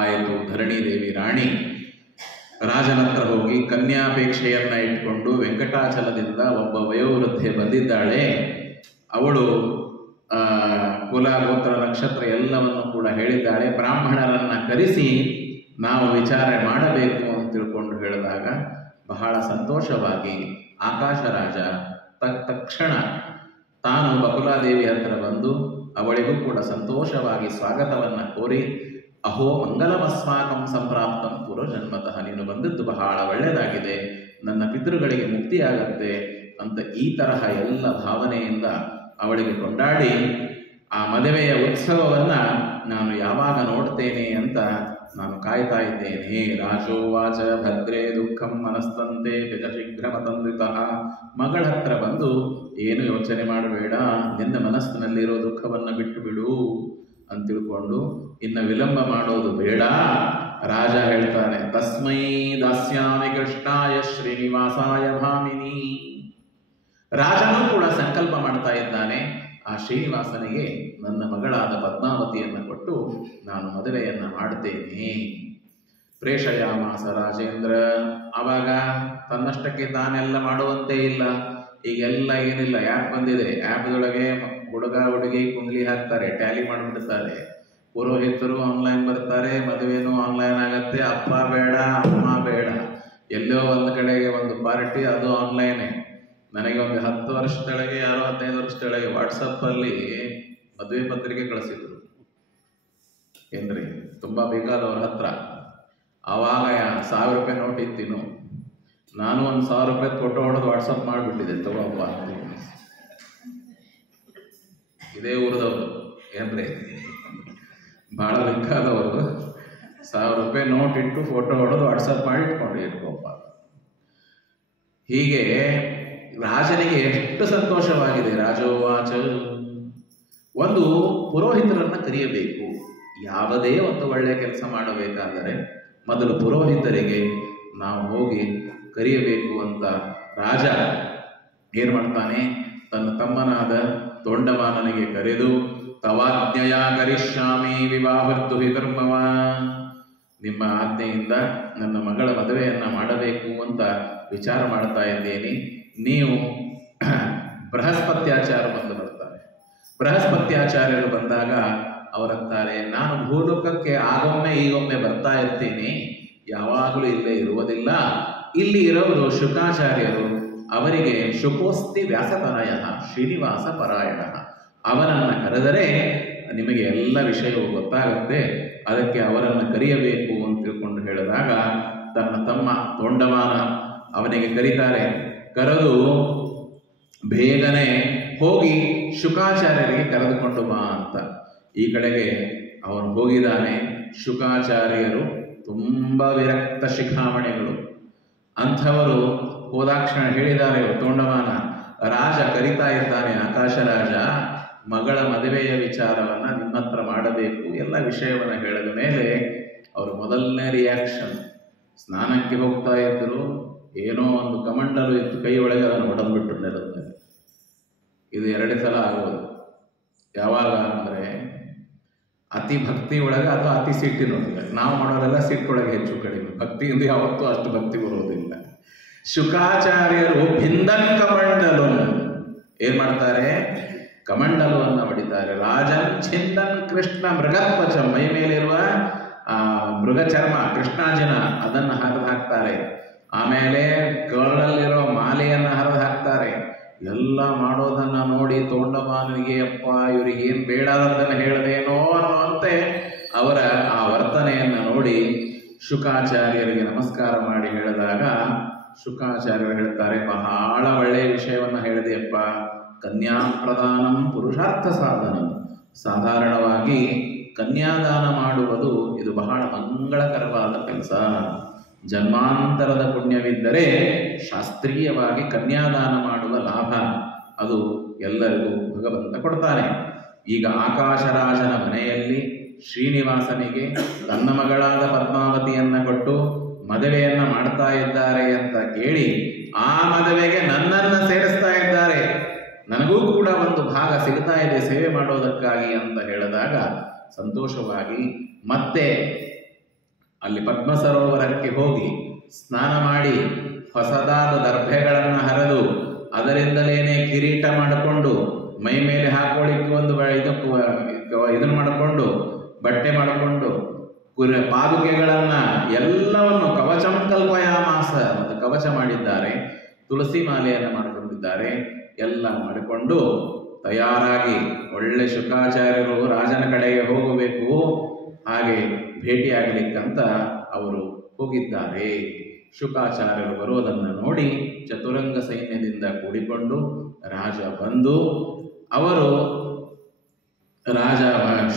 ಆಯಿತು. ಧರಣಿದೇವಿ ರಾಣಿ ರಾಜನ ಹತ್ರ ಹೋಗಿ ಕನ್ಯಾಪೇಕ್ಷೆಯನ್ನ ಇಟ್ಕೊಂಡು ವೆಂಕಟಾಚಲದಿಂದ ಒಬ್ಬ ವಯೋವೃದ್ಧೆ ಬಂದಿದ್ದಾಳೆ. ಅವಳು ಕುಲ ಗೋತ್ರ ನಕ್ಷತ್ರ ಎಲ್ಲವನ್ನು ಕೂಡ ಹೇಳಿದ್ದಾಳೆ. ಬ್ರಾಹ್ಮಣರನ್ನ ಕರೆಸಿ ನಾವು ವಿಚಾರ ಮಾಡಬೇಕು ಅಂತ ತಿಳ್ಕೊಂಡು ಹೇಳಿದಾಗ ಬಹಳ ಸಂತೋಷವಾಗಿ ಆಕಾಶರಾಜ ತಕ್ಷಣ ತಾನು ಬಕುಲಾದೇವಿ ಹತ್ರ ಬಂದು ಅವಳಿಗೂ ಕೂಡ ಸಂತೋಷವಾಗಿ ಸ್ವಾಗತವನ್ನ ಕೋರಿ, ಅಹೋ ಮಂಗಲಮಸ್ಮಾಕಂ ಸಂಪ್ರಾಪ್ತಂ ಪುರಜನ್ಮತಃ, ನೀನು ಬಂದದ್ದು ಬಹಳ ಒಳ್ಳೆಯದಾಗಿದೆ, ನನ್ನ ಪಿತೃಗಳಿಗೆ ಮುಕ್ತಿಯಾಗತ್ತೆ ಅಂತ ಈ ತರಹ ಎಲ್ಲ ಭಾವನೆಯಿಂದ ಅವಳಿಗೆ ಕೊಂಡಾಡಿ ಆ ಮದುವೆಯ ಉತ್ಸವವನ್ನ ನಾನು ಯಾವಾಗ ನೋಡ್ತೇನೆ ಅಂತ ನಾನು ಕಾಯ್ತಾ ಇದ್ದೇನೆ. ರಾಜೋವಾಚ ಭದ್ರೇ ದುಃಖಂ ಮನಸ್ತಂತೆ ತ್ಯಜ ಶೀಘ್ರಮತಂದ್ರಿತಃ, ಮಗಳ ಹತ್ರ ಬಂದು ಏನು ಯೋಚನೆ ಮಾಡಬೇಡ, ನಿನ್ನ ಮನಸ್ಸಿನಲ್ಲಿರೋ ದುಃಖವನ್ನು ಬಿಟ್ಟು ಬಿಡು ಅಂತ ತಿಳ್ಕೊಂಡು ಇನ್ನು ವಿಳಂಬ ಮಾಡೋದು ಬೇಡ. ರಾಜ ಹೇಳ್ತಾನೆ, ತಸ್ಮೈ ದಾಸ್ಯಾಮಿ ಕೃಷ್ಣಾಯ ಶ್ರೀನಿವಾಸಾಯ ಭಾಮಿನಿ. ರಾಜನೂ ಕೂಡ ಸಂಕಲ್ಪ ಮಾಡ್ತಾ ಇದ್ದಾನೆ, ಆ ಶ್ರೀನಿವಾಸನಿಗೆ ನನ್ನ ಮಗಳಾದ ಪದ್ಮಾವತಿಯನ್ನು ಕೊಟ್ಟು ನಾನು ಮದುವೆಯನ್ನ ಮಾಡ್ತೇನೆ. ಪ್ರೇಷಯಾಮಾಸ ರಾಜೇಂದ್ರ. ಆವಾಗ ತನ್ನಷ್ಟಕ್ಕೆ ತಾನೆಲ್ಲ ಮಾಡುವಂತೆ ಇಲ್ಲ, ಈಗೆಲ್ಲ ಏನಿಲ್ಲ, ಆ್ಯಪ್ ಬಂದಿದೆ, ಆ್ಯಪ್ದೊಳಗೆ ಹುಡುಗ ಹುಡುಗಿ ಕುಂಡ್ಲಿ ಹಾಕ್ತಾರೆ, ಟ್ಯಾಲಿ ಮಾಡಿಬಿಡ್ತಾರೆ, ಪುರೋಹಿತರು ಆನ್ಲೈನ್ ಬರ್ತಾರೆ, ಮದುವೆನೂ ಆನ್ಲೈನ್ ಆಗತ್ತೆ, ಅಪ್ಪ ಬೇಡ ಅಮ್ಮ ಬೇಡ, ಎಲ್ಲೋ ಒಂದು ಕಡೆಗೆ ಒಂದು ಪಾರ್ಟಿ, ಅದು ಆನ್ಲೈನೇ. ನನಗೆ ಒಂದು 10 ವರ್ಷದೊಳಗೆ ಯಾರೋ 15 ವರ್ಷದೊಳಗೆ ವಾಟ್ಸಪ್ಪಲ್ಲಿ ಮದುವೆ ಪತ್ರಿಕೆ ಕಳಿಸಿದ್ರು. ಏನ್ರಿ, ತುಂಬಾ ಬೇಕಾದವ್ರ ಹತ್ರ. ಆವಾಗ 1000 ರೂಪಾಯಿ ನೋಟ್ ಇತ್ತಿನು. ನಾನು ಒಂದು 1000 ರೂಪಾಯಿ ಫೋಟೋ ಹೊಡೆದು ವಾಟ್ಸಪ್ ಮಾಡಿಬಿಟ್ಟಿದೆ, ತಗೋಪ್ಪ. ಇದೇ ಊರದವರು ಏನ್ರಿ, ಬಹಳ ಬೇಕಾದವರು 1000 ರೂಪಾಯಿ ನೋಟ್ ಇಟ್ಟು ಫೋಟೋ ಹೊಡೆದು ವಾಟ್ಸಪ್ ಮಾಡಿ ಇಟ್ಕೋಪ್ಪ. ಹೀಗೆ ರಾಜನಿಗೆ ಎಷ್ಟು ಸಂತೋಷವಾಗಿದೆ. ರಾಜೋವಾಚ, ಒಂದು ಪುರೋಹಿತರನ್ನ ಕರೆಯಬೇಕು. ಯಾವುದೇ ಒಂದು ಒಳ್ಳೆಯ ಕೆಲಸ ಮಾಡಬೇಕಾದರೆ ಮೊದಲು ಪುರೋಹಿತರಿಗೆ ನಾವು ಹೋಗಿ ಕರೆಯಬೇಕು ಅಂತ ರಾಜ ಏನ್ ಮಾಡ್ತಾನೆ, ತನ್ನ ತಮ್ಮನಾದ ತೊಂಡಮಾನನಿಗೆ ಕರೆದು, ತವಾಜ್ಞೆಯ ಕರಿಷ್ಯಾಮಿ ವಿವಾಹದ್ದು ವಿಕರ್ಮವ, ನಿಮ್ಮ ಆಜ್ಞೆಯಿಂದ ನನ್ನ ಮಗಳ ಮದುವೆಯನ್ನ ಮಾಡಬೇಕು ಅಂತ ವಿಚಾರ ಮಾಡ್ತಾ ಇದ್ದೇನೆ. ನೀವು ಬೃಹಸ್ಪತ್ಯಾಚಾರ ಬಂದು ಬರ್ತಾರೆ. ಬೃಹಸ್ಪತ್ಯಾಚಾರ್ಯರು ಬಂದಾಗ ಅವರಂತಾರೆ, ನಾನು ಭೂಲೋಕಕ್ಕೆ ಆಗೊಮ್ಮೆ ಈಗೊಮ್ಮೆ ಬರ್ತಾ ಇರ್ತೀನಿ, ಯಾವಾಗಲೂ ಇಲ್ಲೇ ಇರುವುದಿಲ್ಲ. ಇಲ್ಲಿ ಇರೋರು ಶುಕಾಚಾರ್ಯರು, ಅವರಿಗೆ ಶುಕೋಸ್ತಿ ವ್ಯಾಸತನಯ ಶ್ರೀನಿವಾಸ ಪರಾಯಣ, ಅವನನ್ನು ಕರೆದರೆ ನಿಮಗೆ ಎಲ್ಲ ವಿಷಯವು ಗೊತ್ತಾಗುತ್ತೆ, ಅದಕ್ಕೆ ಅವರನ್ನು ಕರೆಯಬೇಕು ಅಂತ ತಿಳ್ಕೊಂಡು ಹೇಳಿದಾಗ ತನ್ನ ತಮ್ಮ ತೊಂಡಮಾನ ಅವನಿಗೆ ಕರೀತಾರೆ. ಕರೆದು ಬೇಗನೆ ಹೋಗಿ ಶುಕಾಚಾರ್ಯರಿಗೆ ಕರೆದುಕೊಂಡು ಬಾ ಅಂತ. ಈ ಕಡೆಗೆ ಅವನು ಹೋಗಿದ್ದಾನೆ. ಶುಕಾಚಾರ್ಯರು ತುಂಬ ವಿರಕ್ತ ಶಿಖಾಮಣಿಗಳು. ಅಂಥವರು ಹೋದಾಕ್ಷಣ ಹೇಳಿದ್ದಾರೆ, ತೊಂಡಮಾನ ರಾಜ ಕರಿತಾ ಇದ್ದಾನೆ, ಆಕಾಶ ರಾಜ ಮಗಳ ಮದುವೆಯ ವಿಚಾರವನ್ನ ನಿಮ್ಮ ಹತ್ರ ಮಾಡಬೇಕು, ಎಲ್ಲ ವಿಷಯವನ್ನು ಹೇಳಿದ ಮೇಲೆ ಅವರು ಮೊದಲನೇ ರಿಯಾಕ್ಷನ್, ಸ್ನಾನಕ್ಕೆ ಹೋಗ್ತಾ ಇದ್ರು, ಏನೋ ಒಂದು ಕಮಂಡಲು ಇತ್ತು ಕೈ ಒಳಗೆ, ಅದನ್ನು ಹೊಡೆದ್ಬಿಟ್ಟು ನೆಲದ ಮೇಲೆ. ಇದು 2 ಸಲ ಆಗೋದು. ಯಾವಾಗ ಅಂದರೆ ಅತಿ ಭಕ್ತಿ ಒಳಗೆ, ಅದು ಅತಿ ಸಿಟ್ಟಿನೊಳಗೆ. ನಾವು ಮಾಡೋರೆಲ್ಲ ಸಿಟ್ಟೊಳಗೆ ಹೆಚ್ಚು ಕಡಿಮೆ, ಭಕ್ತಿಯಿಂದ ಯಾವತ್ತೂ ಅಷ್ಟು ಭಕ್ತಿ ಬರೋದಿಲ್ಲ. ಶುಕಾಚಾರ್ಯರು ಭಿಂದನ್ ಕಮಂಡಲು ಏನ್ ಮಾಡ್ತಾರೆ, ಕಮಂಡಲವನ್ನು ಹೊಡಿತಾರೆ. ರಾಜನ್ ಛಿಂದನ್ ಕೃಷ್ಣ ಮೃಗತ್ವಚ, ಮೈ ಮೇಲಿರುವ ಮೃಗ ಚರ್ಮ ಕೃಷ್ಣಾಜಿನ ಅದನ್ನು ಹರಿದು ಹಾಕ್ತಾರೆ. ಆಮೇಲೆ ಕರಳಲ್ಲಿರೋ ಮಾಲೆಯನ್ನು ಹರಿದು ಹಾಕ್ತಾರೆ. ಎಲ್ಲ ಮಾಡೋದನ್ನ ನೋಡಿ ತೊಂಡಮಾನನಿಗೆ, ಅಪ್ಪ ಇವರಿಗೆ ಏನು ಬೇಡಾದದನ್ನು ಹೇಳದೇನೋ ಅನ್ನುವಂತೆ ಅವರ ಆ ವರ್ತನೆಯನ್ನು ನೋಡಿ ಶುಕಾಚಾರ್ಯರಿಗೆ ನಮಸ್ಕಾರ ಮಾಡಿ ಹೇಳಿದಾಗ ಶುಕಾಚಾರ್ಯರು ಹೇಳ್ತಾರೆ, ಬಹಳ ಒಳ್ಳೆಯ ವಿಷಯವನ್ನು ಹೇಳಿದೆಯಪ್ಪ, ಕನ್ಯಾ ಪ್ರದಾನಂ ಪುರುಷಾರ್ಥ ಸಾಧನಂ. ಸಾಧಾರಣವಾಗಿ ಕನ್ಯಾದಾನ ಮಾಡುವುದು ಇದು ಬಹಳ ಮಂಗಳಕರವಾದ ಕೆಲಸ. ಜನ್ಮಾಂತರದ ಪುಣ್ಯವಿದ್ದರೆ ಶಾಸ್ತ್ರೀಯವಾಗಿ ಕನ್ಯಾದಾನ ಮಾಡುವ ಲಾಭ ಅದು ಎಲ್ಲರಿಗೂ ಭಗವಂತ ಕೊಡ್ತಾನೆ. ಈಗ ಆಕಾಶರಾಜನ ಮನೆಯಲ್ಲಿ ಶ್ರೀನಿವಾಸನಿಗೆ ತನ್ನ ಮಗಳಾದ ಪದ್ಮಾವತಿಯನ್ನ ಕೊಟ್ಟು ಮದುವೆಯನ್ನ ಮಾಡ್ತಾ ಇದ್ದಾರೆ ಅಂತ ಕೇಳಿ, ಆ ಮದುವೆಗೆ ನನ್ನನ್ನು ಸೇರಿಸ್ತಾ ಇದ್ದಾರೆ, ನನಗೂ ಕೂಡ ಒಂದು ಭಾಗ ಸಿಗ್ತಾ ಇದೆ ಸೇವೆ ಮಾಡೋದಕ್ಕಾಗಿ ಅಂತ ಹೇಳಿದಾಗ ಸಂತೋಷವಾಗಿ ಮತ್ತೆ ಅಲ್ಲಿ ಪದ್ಮ ಸರೋವರಕ್ಕೆ ಹೋಗಿ ಸ್ನಾನ ಮಾಡಿ ಹೊಸದಾದ ದರ್ಭೆಗಳನ್ನು ಹರಿದು ಅದರಿಂದಲೇನೆ ಕಿರೀಟ ಮಾಡಿಕೊಂಡು ಮೈ ಮೇಲೆ ಹಾಕೊಳ್ಳಿಕ್ಕೆ ಒಂದು ಇದನ್ನು ಮಾಡಿಕೊಂಡು ಬಟ್ಟೆ ಮಾಡಿಕೊಂಡು ಪಾದುಕೆಗಳನ್ನ ಎಲ್ಲವನ್ನು ಕವಚಂ ಕಲ್ಪಯಾಮಾಸ, ಒಂದು ಕವಚ ಮಾಡಿದ್ದಾರೆ, ತುಳಸಿ ಮಾಲೆಯನ್ನು ಮಾಡಿಕೊಂಡಿದ್ದಾರೆ. ಎಲ್ಲ ಮಾಡಿಕೊಂಡು ತಯಾರಾಗಿ ಒಳ್ಳೆ ಶುಕಾಚಾರ್ಯರು ರಾಜನ ಕಡೆಗೆ ಹೋಗಬೇಕು, ಹಾಗೆ ಭೇಟಿಯಾಗಲಿಕ್ಕಂತ ಅವರು ಹೋಗಿದ್ದಾರೆ. ಶುಕಾಚಾರ್ಯರು ಬರುವುದನ್ನು ನೋಡಿ ಚತುರಂಗ ಸೈನ್ಯದಿಂದ ಕೂಡಿಕೊಂಡು ರಾಜ ಬಂದು ಅವರು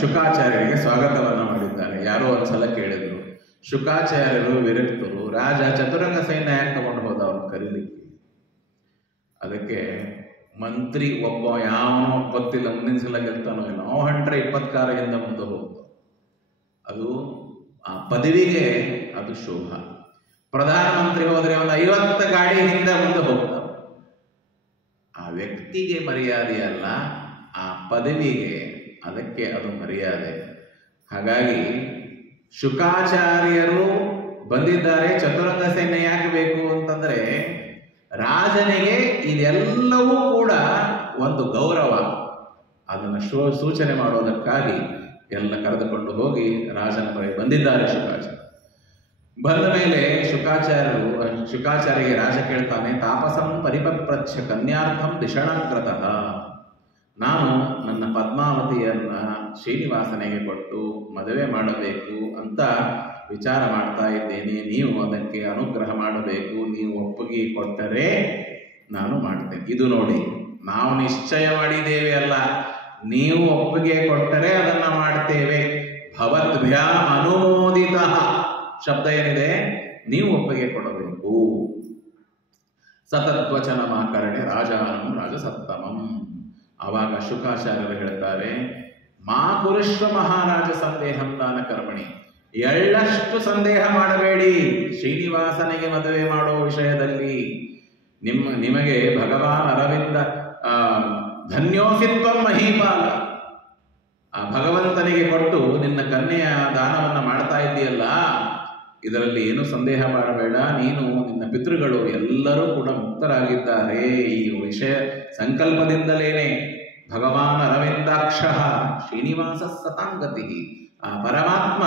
ಶುಕಾಚಾರ್ಯರಿಗೆ ಸ್ವಾಗತವನ್ನು ಮಾಡಿದ್ದಾರೆ. ಯಾರೋ ಒಂದ್ಸಲ ಕೇಳಿದ್ರು, ಶುಕಾಚಾರ್ಯರು ವಿರಕ್ತರು, ರಾಜ ಚತುರಂಗ ಸೈನ್ಯ ಯಾಕೆ ತಗೊಂಡು ಹೋದ ಅವ್ರು ಕರೀಲಿಕ್ಕೆ? ಅದಕ್ಕೆ ಮಂತ್ರಿ ಒಬ್ಬ ಯಾವನೋ ಗೊತ್ತಿಲ್ಲ, ಮುಂದಿನ ಸಲ ಗೆಲ್ತಾನೋ ಇಲ್ಲ, ಅವ ಹೊಂಟ್ರೆ 20 ಕಾಲದಿಂದ ಮುಂದೆ ಹೋಗ್ತಾವ. ಅದು ಆ ಪದವಿಗೆ ಅದು ಶೋಭ. ಪ್ರಧಾನಮಂತ್ರಿ ಹೋದ್ರೆ ಒಂದು 50 ಗಾಡಿ ಹಿಂದೆ ಮುಂದೆ ಹೋಗ್ತಾವ. ಆ ವ್ಯಕ್ತಿಗೆ ಮರ್ಯಾದೆ ಅಲ್ಲ, ಆ ಪದವಿಗೆ, ಅದಕ್ಕೆ ಅದು ಮರ್ಯಾದೆ. ಹಾಗಾಗಿ ಶುಕಾಚಾರ್ಯರು ಬಂದಿದ್ದಾರೆ. ಚತುರಂಗ ಸೈನ್ಯ ಯಾಕೆ ಬೇಕು ಅಂತಂದ್ರೆ ರಾಜನಿಗೆ ಇದೆಲ್ಲವೂ ಕೂಡ ಒಂದು ಗೌರವ, ಅದನ್ನು ಸೂಚನೆ ಮಾಡೋದಕ್ಕಾಗಿ ಎಲ್ಲ ಕರೆದುಕೊಂಡು ಹೋಗಿ ರಾಜನ ಬಳಿ ಬಂದಿದ್ದಾರೆ ಶುಕಾಚಾರ್ಯ. ಬಂದ ಮೇಲೆ ಶುಕಾಚಾರ್ಯಗೆ ರಾಜ ಕೇಳ್ತಾನೆ, ತಾಪಸಂ ಪರಿಪಪ್ರಚ್ಛ ಕನ್ಯಾರ್ಥಂ ದಿಷಣಾಗ್ರತಃ. ನಾನು ನನ್ನ ಪದ್ಮಾವತಿಯನ್ನ ಶ್ರೀನಿವಾಸನಿಗೆ ಕೊಟ್ಟು ಮದುವೆ ಮಾಡಬೇಕು ಅಂತ ವಿಚಾರ ಮಾಡ್ತಾ ಇದ್ದೇನೆ. ನೀವು ಅದಕ್ಕೆ ಅನುಗ್ರಹ ಮಾಡಬೇಕು. ನೀವು ಒಪ್ಪಿಗೆ ಕೊಟ್ಟರೆ ನಾನು ಮಾಡ್ತೇನೆ. ಇದು ನೋಡಿ, ನಾವು ನಿಶ್ಚಯ ಮಾಡಿದ್ದೇವೆ ಅಲ್ಲ, ನೀವು ಒಪ್ಪಿಗೆ ಕೊಟ್ಟರೆ ಅದನ್ನ ಮಾಡ್ತೇವೆ. ಭವದ್ಭ್ಯಾಂ ಅನುಮೋದಿತ ಶಬ್ದ ಏನಿದೆ, ನೀವು ಒಪ್ಪಿಗೆ ಕೊಡಬೇಕು. ಸತತ್ವಚನ ಮಾಕರಣೆ ರಾಜಾನಂ ರಾಜಸತ್ತಮಂ. ಆವಾಗ ಶುಕಾಚಾರ್ಯರು ಹೇಳ್ತಾರೆ, ಮಾ ಕುರುಶ್ವ ಮಹಾರಾಜ ಸಂದೇಹಂ ದಾನ ಕರ್ಮಣಿ. ಎಳ್ಳಷ್ಟು ಸಂದೇಹ ಮಾಡಬೇಡಿ ಶ್ರೀನಿವಾಸನಿಗೆ ಮದುವೆ ಮಾಡೋ ವಿಷಯದಲ್ಲಿ. ನಿಮಗೆ ಭಗವಾನ್ ಅರವಿಂದ ಧನ್ಯೋಸಿತ್ವ ಮಹೀಪಾಲ, ಆ ಭಗವಂತನಿಗೆ ಕೊಟ್ಟು ನಿನ್ನ ಕನ್ಯೆಯ ದಾನವನ್ನ ಮಾಡ್ತಾ ಇದ್ದೀಯಲ್ಲ, ಇದರಲ್ಲಿ ಏನು ಸಂದೇಹ ಮಾಡಬೇಡ. ನೀನು ನಿನ್ನ ಪಿತೃಗಳು ಎಲ್ಲರೂ ಕೂಡ ಮುಕ್ತರಾಗಿದ್ದಾರೆ. ಈ ವಿಷಯ ಸಂಕಲ್ಪದಿಂದಲೇನೆ ಭಗವಾನ್ ಅರವಿಂದಾಕ್ಷ ಶ್ರೀನಿವಾಸ ಸತಾಂಗತಿ, ಆ ಪರಮಾತ್ಮ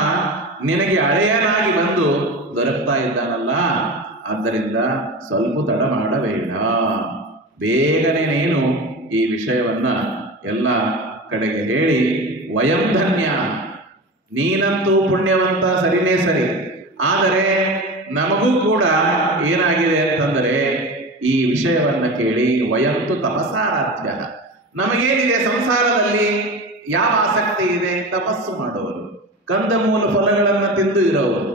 ನಿನಗೆ ಅಳೆಯನಾಗಿ ಬಂದು ದೊರಕ್ತಾ ಇದ್ದಾನಲ್ಲ, ಆದ್ದರಿಂದ ಸ್ವಲ್ಪ ತಡ ಮಾಡಬೇಡ, ಬೇಗನೆ ನೀನು ಈ ವಿಷಯವನ್ನ ಎಲ್ಲ ಕಡೆಗೆ ಹೇಳಿ, ವಯಂ ಧನ್ಯ, ನೀನಂತೂ ಪುಣ್ಯವಂತ ಸರಿನೇ ಸರಿ, ಆದರೆ ನಮಗೂ ಕೂಡ ಏನಾಗಿದೆ ಅಂತಂದರೆ ಈ ವಿಷಯವನ್ನ ಕೇಳಿ, ವಯಂತು ತಪಸಾರಾಧ್ಯ, ನಮಗೇನಿದೆ ಸಂಸಾರದಲ್ಲಿ ಯಾವ ಆಸಕ್ತಿ ಇದೆ, ತಪಸ್ಸು ಮಾಡುವರು, ಕಂದಮೂಲ ಫಲಗಳನ್ನು ತಿಂದು ಇರೋವರು,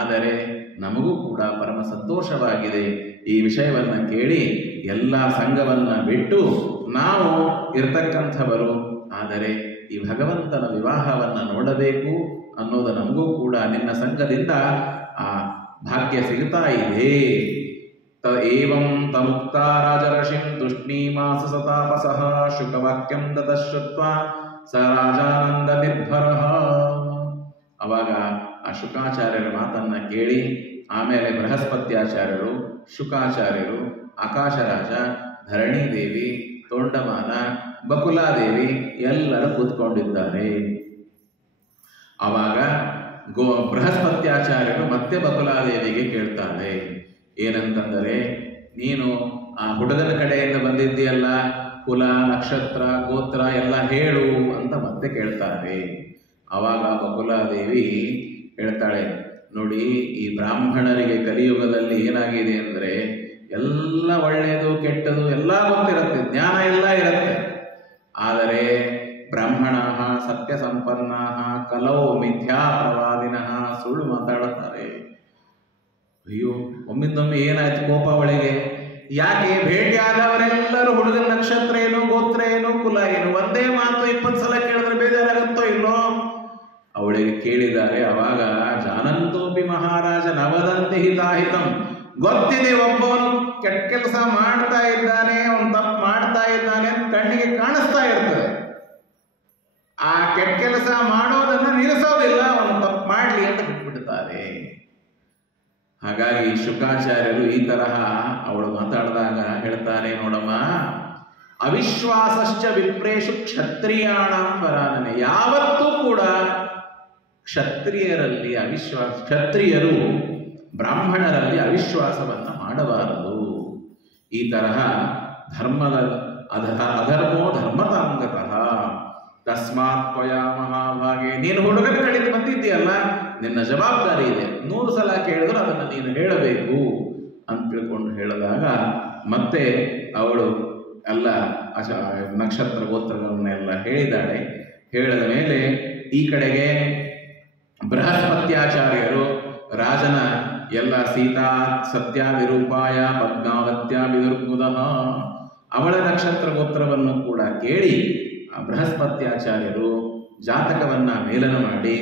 ಆದರೆ ನಮಗೂ ಕೂಡ ಪರಮ ಸಂತೋಷವಾಗಿದೆ. ಈ ವಿಷಯವನ್ನ ಕೇಳಿ ಎಲ್ಲ ಸಂಘವನ್ನ ಬಿಟ್ಟು ನಾವು ಇರ್ತಕ್ಕಂಥವರು, ಆದರೆ ಈ ಭಗವಂತನ ವಿವಾಹವನ್ನ ನೋಡಬೇಕು ಅನ್ನೋದು ನಮಗೂ ಕೂಡ ನಿನ್ನ ಸಂಘದಿಂದ ಆ ಭಾಗ್ಯ ಸಿಗ್ತಾ ಇದೆ. ಏವಂ ತಮುಕ್ತ ರಾಜರ್ಷಿಂ ತುಷ್ಣೀಮಾಸ ಸತಾಪಸಃ ಶುಕವಾಕ್ಯಂ ತತಶ್ರುತ್ವಾ ಸ ರಾಜಾನಂದ ನಿರ್ಭರಃ. ಅವಾಗ ಆ ಶುಕಾಚಾರ್ಯರ ಮಾತನ್ನ ಕೇಳಿ ಆಮೇಲೆ ಬೃಹಸ್ಪತ್ಯಾಚಾರ್ಯರು, ಶುಕಾಚಾರ್ಯರು, ಆಕಾಶರಾಜ, ಧರಣಿದೇವಿ, ತೊಂಡಮಾನ, ಬಕುಲಾದೇವಿ ಎಲ್ಲರೂ ಕೂತ್ಕೊಂಡಿದ್ದಾರೆ. ಆವಾಗ ಬೃಹಸ್ಪತ್ಯಾಚಾರ್ಯರು ಮತ್ತೆ ಬಕುಲಾದೇವಿಗೆ ಕೇಳ್ತಾರೆ, ಏನಂತಂದರೆ ನೀನು ಆ ಹುಡುಗನ ಕಡೆಯಿಂದ ಬಂದಿದ್ದೀಯಲ್ಲ, ಕುಲ, ನಕ್ಷತ್ರ, ಗೋತ್ರ ಎಲ್ಲ ಹೇಳು ಅಂತ ಮತ್ತೆ ಕೇಳ್ತಾರೆ. ಆವಾಗ ಬಕುಲಾದೇವಿ ಹೇಳ್ತಾಳೆ, ನೋಡಿ, ಈ ಬ್ರಾಹ್ಮಣರಿಗೆ ಕಲಿಯುಗದಲ್ಲಿ ಏನಾಗಿದೆ ಅಂದರೆ ಎಲ್ಲ ಒಳ್ಳೆಯದು ಕೆಟ್ಟದು ಎಲ್ಲ ಗೊತ್ತಿರುತ್ತೆ, ಜ್ಞಾನ ಎಲ್ಲ ಇರುತ್ತೆ, ಆದರೆ ಬ್ರಾಹ್ಮಣ ಸತ್ಯ ಸಂಪನ್ನ ಕಲೌ ಮಿಥ್ಯಾ ಪ್ರವಾದಿನಃ, ಸುಳ್ಳು ಮಾತಾಡುತ್ತಾರೆ. ಅಯ್ಯೋ, ಒಮ್ಮಿಂದೊಮ್ಮೆ ಏನಾಯ್ತು ಕೋಪ ಅವಳಿಗೆ, ಯಾಕೆ ಭೇಟಿಯಾದವರೆಲ್ಲರೂ ಹುಡುಗನ ನಕ್ಷತ್ರ ಏನು, ಗೋತ್ರ ಏನು, ಕುಲ ಏನು, ಒಂದೇ ಮಾತು 20 ಸಲ ಕೇಳಿದ್ರೆ ಬೇಜಾರಾಗುತ್ತೋ ಇಲ್ಲೋ ಅವಳಿಗೆ ಕೇಳಿದ್ದಾರೆ. ಅವಾಗ ಜಾನಂತೋಪಿ ಮಹಾರಾಜ ನವದಂತಿ ಹಿತಾಹಿತಂ, ಗೊತ್ತಿದೆ ಒಬ್ಬವನು ಕೆಟ್ಟ ಕೆಲಸ ಮಾಡ್ತಾ ಇದ್ದಾನೆ, ಅವನು ತಪ್ಪು ಮಾಡ್ತಾ ಇದ್ದಾನೆ ಅಂತ ಕಣ್ಣಿಗೆ ಕಾಣಿಸ್ತಾ ಇರ್ತದೆ, ಆ ಕೆಟ್ಟ ಕೆಲಸ ಮಾಡೋದನ್ನ ನಿಲ್ಲಿಸೋದಿಲ್ಲ, ಅವನು ತಪ್ಪು ಮಾಡ್ಲಿ ಅಂತ ಬಿಟ್ಬಿಡ್ತಾರೆ. ಹಾಗಾಗಿ ಶುಕಾಚಾರ್ಯರು ಈ ತರಹ ಅವಳು ಮಾತಾಡಿದಾಗ ಹೇಳ್ತಾರೆ, ನೋಡಮ್ಮ, ಅವಿಶ್ವಾಸಶ್ಚ ವಿಪ್ರೇಷು ಕ್ಷತ್ರಿಯಾಣಂ ವರಾನನೆ. ಯಾವತ್ತೂ ಕೂಡ ಕ್ಷತ್ರಿಯರಲ್ಲಿ ಕ್ಷತ್ರಿಯರು ಬ್ರಾಹ್ಮಣರಲ್ಲಿ ಅವಿಶ್ವಾಸವನ್ನ ಮಾಡಬಾರದು. ಈ ತರಹ ಧರ್ಮದ ಅಧರ್ಮೋ ಧರ್ಮತಾಂಗತಃ ತಸ್ಮಾತ್ ತ್ವಯಾ ಮಹಾಭಾಗೆ, ನೀನು ಹುಡುಗನ ಕಡೆಗೆ ಬಂದಿದ್ದೀಯಲ್ಲ, ನಿನ್ನ ಜವಾಬ್ದಾರಿ ಇದೆ, 100 ಸಲ ಕೇಳಿದ್ರು ಅದನ್ನು ನೀನು ಹೇಳಬೇಕು ಅಂತ ತಿಳ್ಕೊಂಡು ಹೇಳಿದಾಗ ಮತ್ತೆ ಅವಳು ಎಲ್ಲ ನಕ್ಷತ್ರ ಗೋತ್ರಗಳನ್ನೆಲ್ಲ ಹೇಳಿದಾಳೆ. ಹೇಳಿದ ಮೇಲೆ ಈ ಕಡೆಗೆ ಬೃಹಸ್ಪತ್ಯಾಚಾರ್ಯರು ರಾಜನ ಎಲ್ಲ ಸೀತಾ ಸತ್ಯ ವಿರೂಪಾಯ ಪದ್ಮಾವತ್ಯ ವಿದುರ್ಬುಧಃ ಅವಳ ನಕ್ಷತ್ರ ಗೋತ್ರವನ್ನು ಕೂಡ ಕೇಳಿ ಆ ಬೃಹಸ್ಪತ್ಯಾಚಾರ್ಯರು ಜಾತಕವನ್ನ ಮೇಲನ ಮಾಡಿ